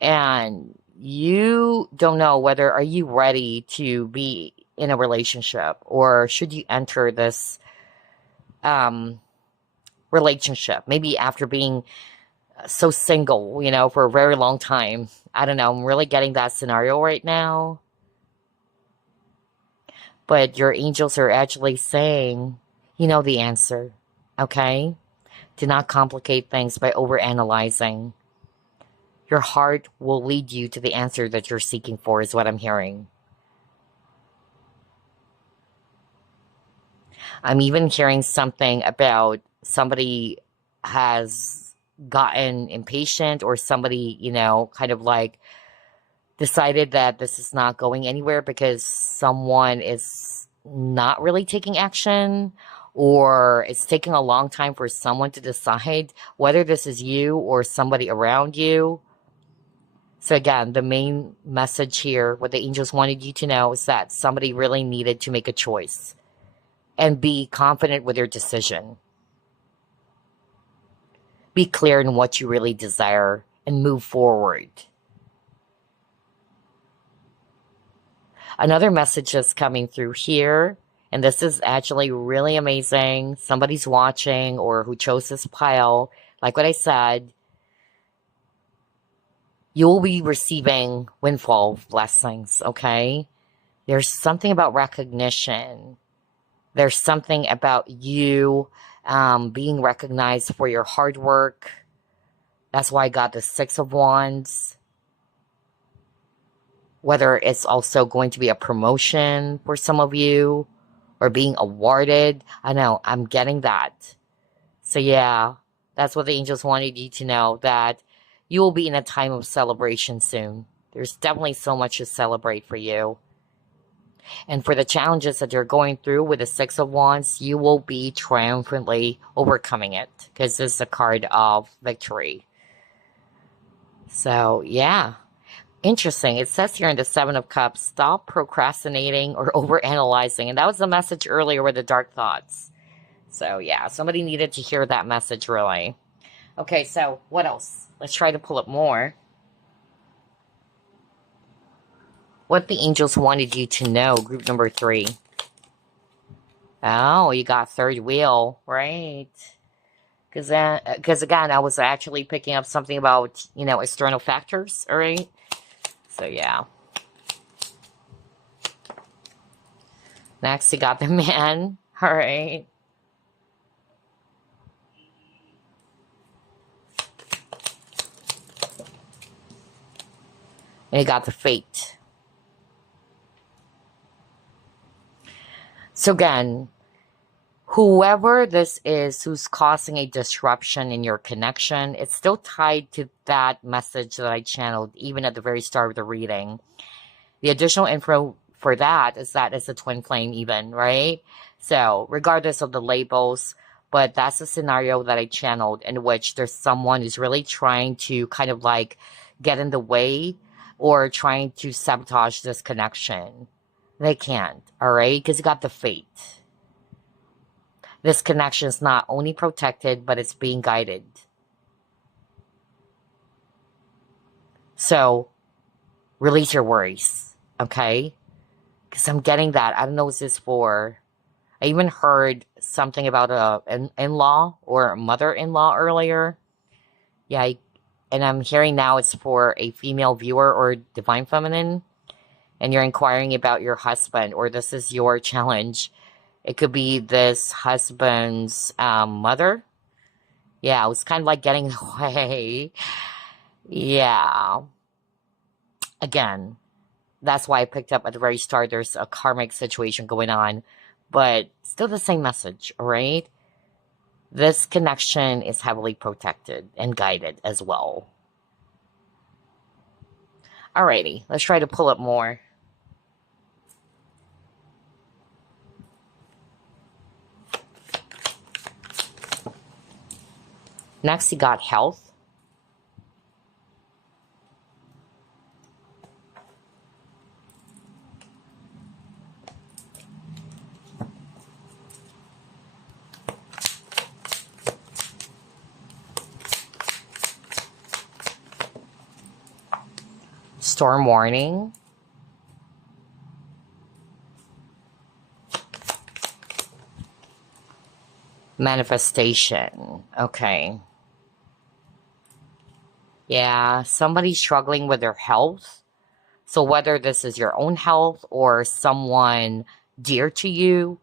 And you don't know whether are you ready to be in a relationship or should you enter this relationship maybe after being so single, you know, for a very long time. I don't know, I'm really getting that scenario right now. But your angels are actually saying, you know the answer, okay? Do not complicate things by overanalyzing. Your heart will lead you to the answer that you're seeking for, is what I'm hearing. I'm even hearing something about somebody has gotten impatient, or somebody, kind of like decided that this is not going anywhere because someone is not really taking action, or it's taking a long time for someone to decide whether this is you or somebody around you. So again, the main message here, what the angels wanted you to know, is that somebody really needed to make a choice and be confident with your decision. Be clear in what you really desire and move forward. Another message that's coming through here, and this is actually really amazing. Somebody's watching or who chose this pile. Like what I said, you'll be receiving windfall blessings, okay? There's something about recognition. There's something about you being recognized for your hard work. That's why I got the Six of Wands. Whether it's also going to be a promotion for some of you or being awarded. I know, I'm getting that. So yeah, that's what the angels wanted you to know, that you will be in a time of celebration soon. There's definitely so much to celebrate for you. And for the challenges that you're going through with the Six of Wands, you will be triumphantly overcoming it, because this is a card of victory. So yeah. Interesting. It says here in the Seven of Cups, stop procrastinating or overanalyzing. And that was the message earlier with the dark thoughts. So yeah, somebody needed to hear that message, really. Okay, so what else? Let's try to pull up more. What the angels wanted you to know, group number 3. Oh, you got third wheel, right? Because again, I was actually picking up something about, external factors, all right? So, yeah. Next, you got the man. All right. And you got the fate. So, again, whoever this is who's causing a disruption in your connection, it's still tied to that message that I channeled even at the very start of the reading. The additional info for that is it's a twin flame even, right? So regardless of the labels, but that's a scenario that I channeled in which there's someone who's really trying to kind of like get in the way or trying to sabotage this connection. They can't, all right? Because you got the fate. This connection is not only protected, but it's being guided. So, release your worries, okay? Because I'm getting that. I don't know what this is for. I even heard something about an in-law or a mother-in-law earlier. Yeah, and I'm hearing now it's for a female viewer or divine feminine. And you're inquiring about your husband, or this is your challenge. It could be this husband's mother. Yeah, it was kind of like getting away. Yeah. Again, that's why I picked up at the very start. There's a karmic situation going on, but still the same message, all right? This connection is heavily protected and guided as well. Alrighty, let's try to pull up more. Next, you got health. Storm warning. Manifestation. Okay. Yeah, somebody's struggling with their health. So whether this is your own health or someone dear to you,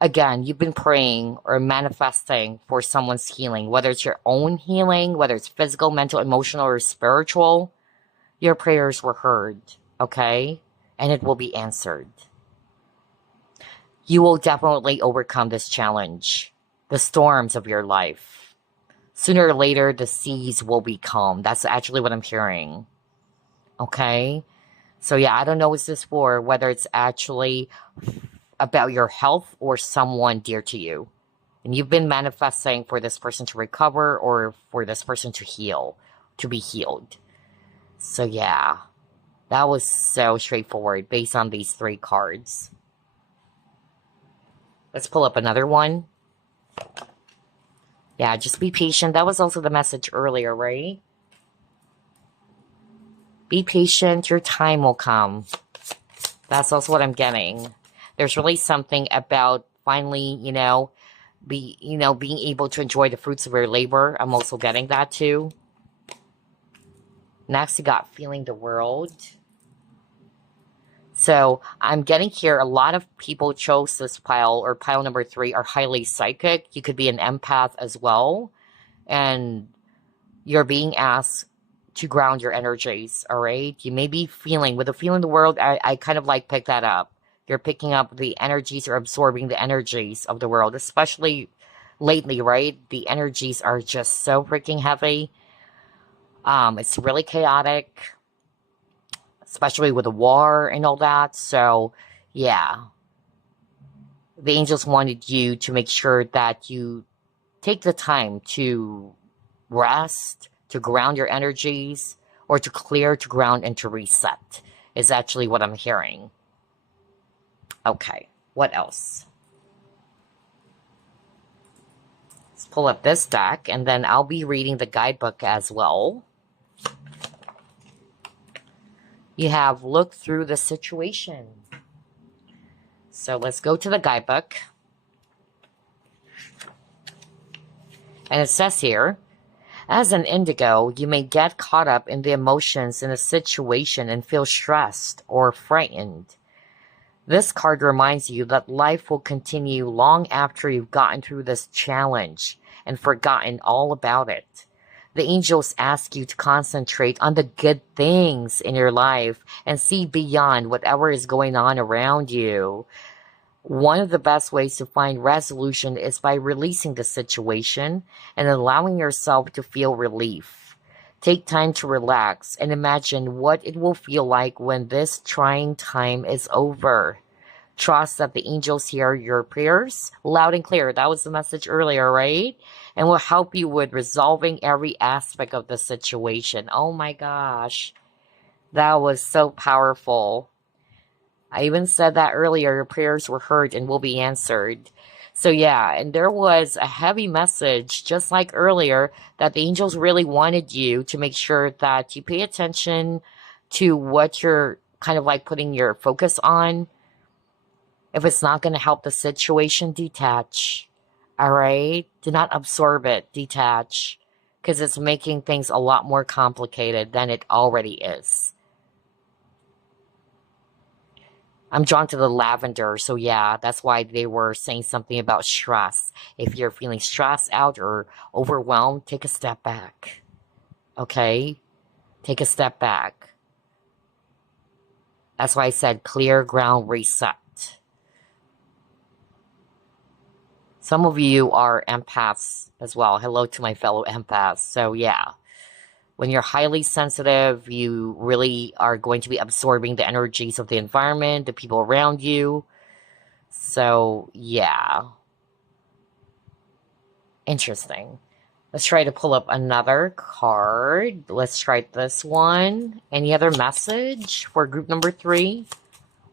again, you've been praying or manifesting for someone's healing, whether it's your own healing, whether it's physical, mental, emotional, or spiritual, your prayers were heard, okay? And it will be answered. You will definitely overcome this challenge, the storms of your life. sooner or later, the seas will be calm. That's actually what I'm hearing. Okay? So yeah, I don't know what this for, whether it's actually about your health or someone dear to you. And you've been manifesting for this person to recover or for this person to heal, to be healed. So yeah, that was so straightforward based on these 3 cards. Let's pull up another one. Yeah, just be patient. That was also the message earlier, right? Be patient, your time will come. That's also what I'm getting. There's really something about finally, being able to enjoy the fruits of your labor. I'm also getting that too. Next, you got feeling the world. So I'm getting here, a lot of people chose this pile, or pile number 3, are highly psychic. You could be an empath as well. And you're being asked to ground your energies, all right? You may be feeling, with the feeling the world, I kind of like pick that up. You're picking up the energies, or absorbing the energies of the world, especially lately, right? The energies are just so freaking heavy. It's really chaotic, especially with the war and all that. So, yeah. The angels wanted you to make sure that you take the time to rest, to ground your energies, or to clear, to ground, and to reset, is actually what I'm hearing. Okay, what else? Let's pull up this deck, and then I'll be reading the guidebook as well. You have looked through the situation. So let's go to the guidebook. And it says here, as an indigo, you may get caught up in the emotions in a situation and feel stressed or frightened. This card reminds you that life will continue long after you've gotten through this challenge and forgotten all about it. The angels ask you to concentrate on the good things in your life and see beyond whatever is going on around you. One of the best ways to find resolution is by releasing the situation and allowing yourself to feel relief. Take time to relax and imagine what it will feel like when this trying time is over. Trust that the angels hear your prayers loud and clear. That was the message earlier, right? And will help you with resolving every aspect of the situation. Oh my gosh. That was so powerful. I even said that earlier, your prayers were heard and will be answered. So yeah, and there was a heavy message, just like earlier, that the angels really wanted you to make sure that you pay attention to what you're kind of like putting your focus on. If it's not going to help the situation, detach. All right? Do not absorb it. Detach. Because it's making things a lot more complicated than it already is. I'm drawn to the lavender, so yeah, that's why they were saying something about stress. If you're feeling stressed out or overwhelmed, take a step back. Okay? Take a step back. That's why I said clear ground, reset. Some of you are empaths as well. Hello to my fellow empaths. So yeah, when you're highly sensitive, you really are going to be absorbing the energies of the environment, the people around you. So yeah. Interesting. Let's try to pull up another card. Let's try this one. Any other message for group number 3?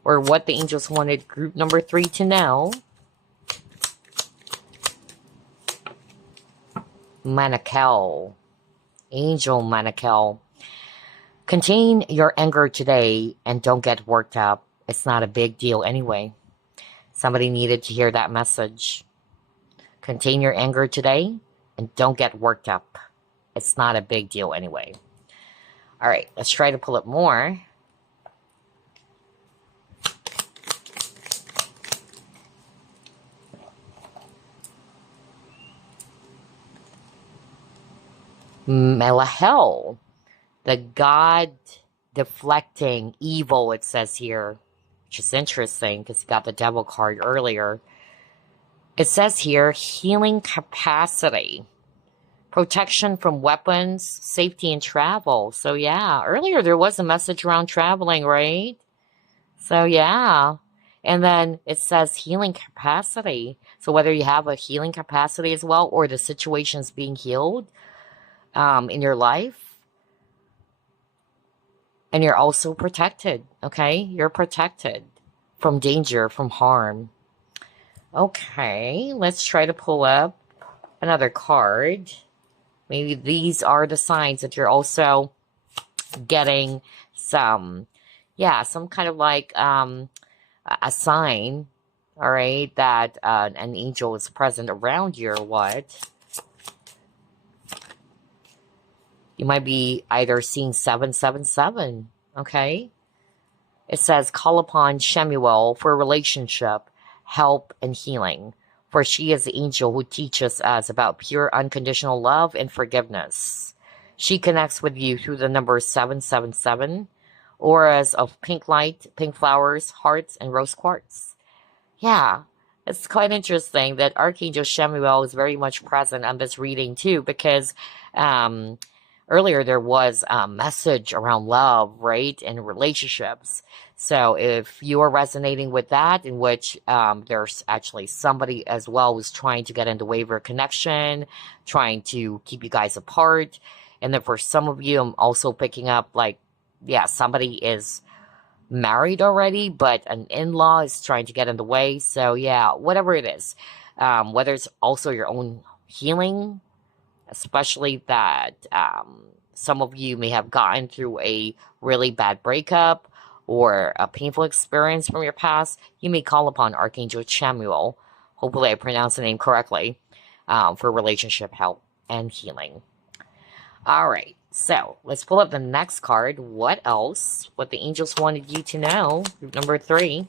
Or what the angels wanted group number 3 to know? Manakel. Angel Manakel. Contain your anger today and don't get worked up. It's not a big deal anyway. Somebody needed to hear that message. Contain your anger today and don't get worked up. It's not a big deal anyway. All right, let's try to pull up more. Melahel, the god deflecting evil, it says here, which is interesting because you got the devil card earlier. It says here, healing capacity. protection from weapons, safety, and travel. So yeah, earlier there was a message around traveling, right? So yeah. And then it says healing capacity. So whether you have a healing capacity as well, or the situation's being healed in your life, and you're also protected, okay? You're protected from danger, from harm. Okay, let's try to pull up another card. Maybe these are the signs that you're also getting some, yeah, some kind of like a sign, all right, that an angel is present around you or what. You might be either seeing 777, okay? It says, call upon Shemuel for relationship, help, and healing. For she is the angel who teaches us about pure unconditional love and forgiveness. She connects with you through the number 777, auras of pink light, pink flowers, hearts, and rose quartz. Yeah, it's quite interesting that Archangel Shemuel is very much present on this reading too, because earlier there was a message around love, right, and relationships. So if you are resonating with that, in which there's actually somebody as well who's trying to get into waiver connection, trying to keep you guys apart. And then for some of you, I'm also picking up like, yeah, somebody is married already, but an in-law is trying to get in the way. So yeah, whatever it is, whether it's also your own healing, especially that some of you may have gotten through a really bad breakup or a painful experience from your past, you may call upon Archangel Chamuel. Hopefully I pronounced the name correctly, for relationship help and healing. All right, so let's pull up the next card. What else? What the angels wanted you to know. Group number 3.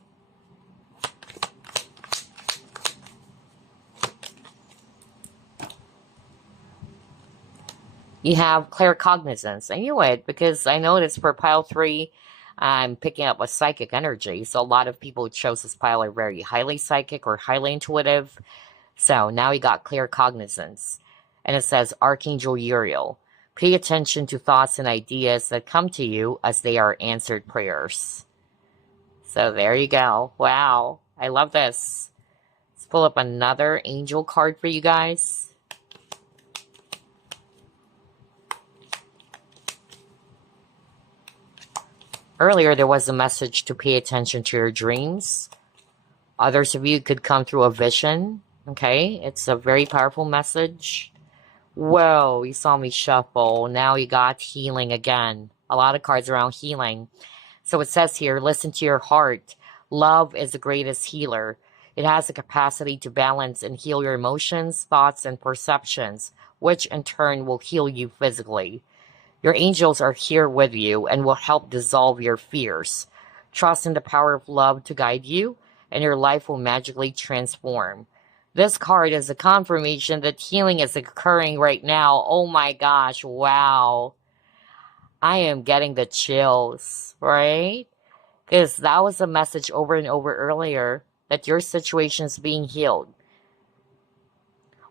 You have claircognizance. I knew it because I noticed for pile 3, I'm picking up a psychic energy. So a lot of people who chose this pile are very highly psychic or highly intuitive. So now you got claircognizance. And it says Archangel Uriel. Pay attention to thoughts and ideas that come to you as they are answered prayers. So there you go. Wow. I love this. Let's pull up another angel card for you guys. Earlier, there was a message to pay attention to your dreams. Others of you could come through a vision. Okay, it's a very powerful message. Whoa, you saw me shuffle. Now you got healing again. A lot of cards around healing. So it says here, listen to your heart. Love is the greatest healer. It has the capacity to balance and heal your emotions, thoughts, and perceptions, which in turn will heal you physically. Your angels are here with you and will help dissolve your fears. Trust in the power of love to guide you, and your life will magically transform. This card is a confirmation that healing is occurring right now. Oh my gosh, wow. I am getting the chills, right? Because that was a message over and over earlier that your situation is being healed.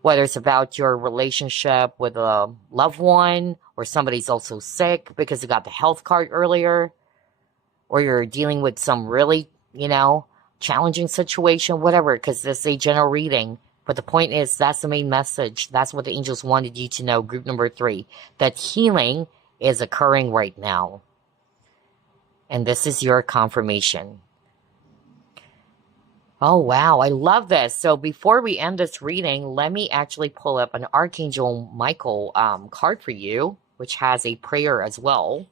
Whether it's about your relationship with a loved one, or somebody's also sick because you got the health card earlier, or you're dealing with some really, challenging situation, whatever, because this is a general reading. But the point is, that's the main message. That's what the angels wanted you to know, group number 3, that healing is occurring right now. And this is your confirmation. Oh, wow. I love this. So before we end this reading, let me actually pull up an Archangel Michael card for you, which has a prayer as well.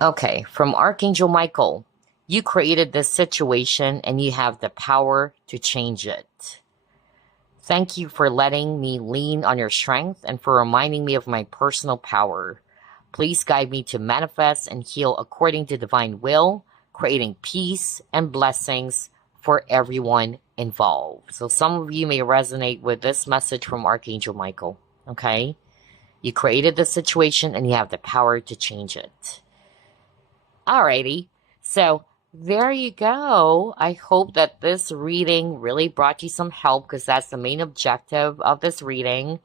Okay, from Archangel Michael. You created this situation and you have the power to change it. Thank you for letting me lean on your strength and for reminding me of my personal power. Please guide me to manifest and heal according to divine will, creating peace and blessings for everyone involved. So some of you may resonate with this message from Archangel Michael, okay? You created the situation and you have the power to change it. Alrighty. So there you go. I hope that this reading really brought you some help, because that's the main objective of this reading.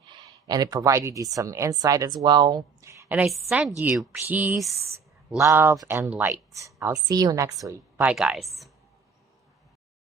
And it provided you some insight as well. And I send you peace, love, and light. I'll see you next week. Bye, guys.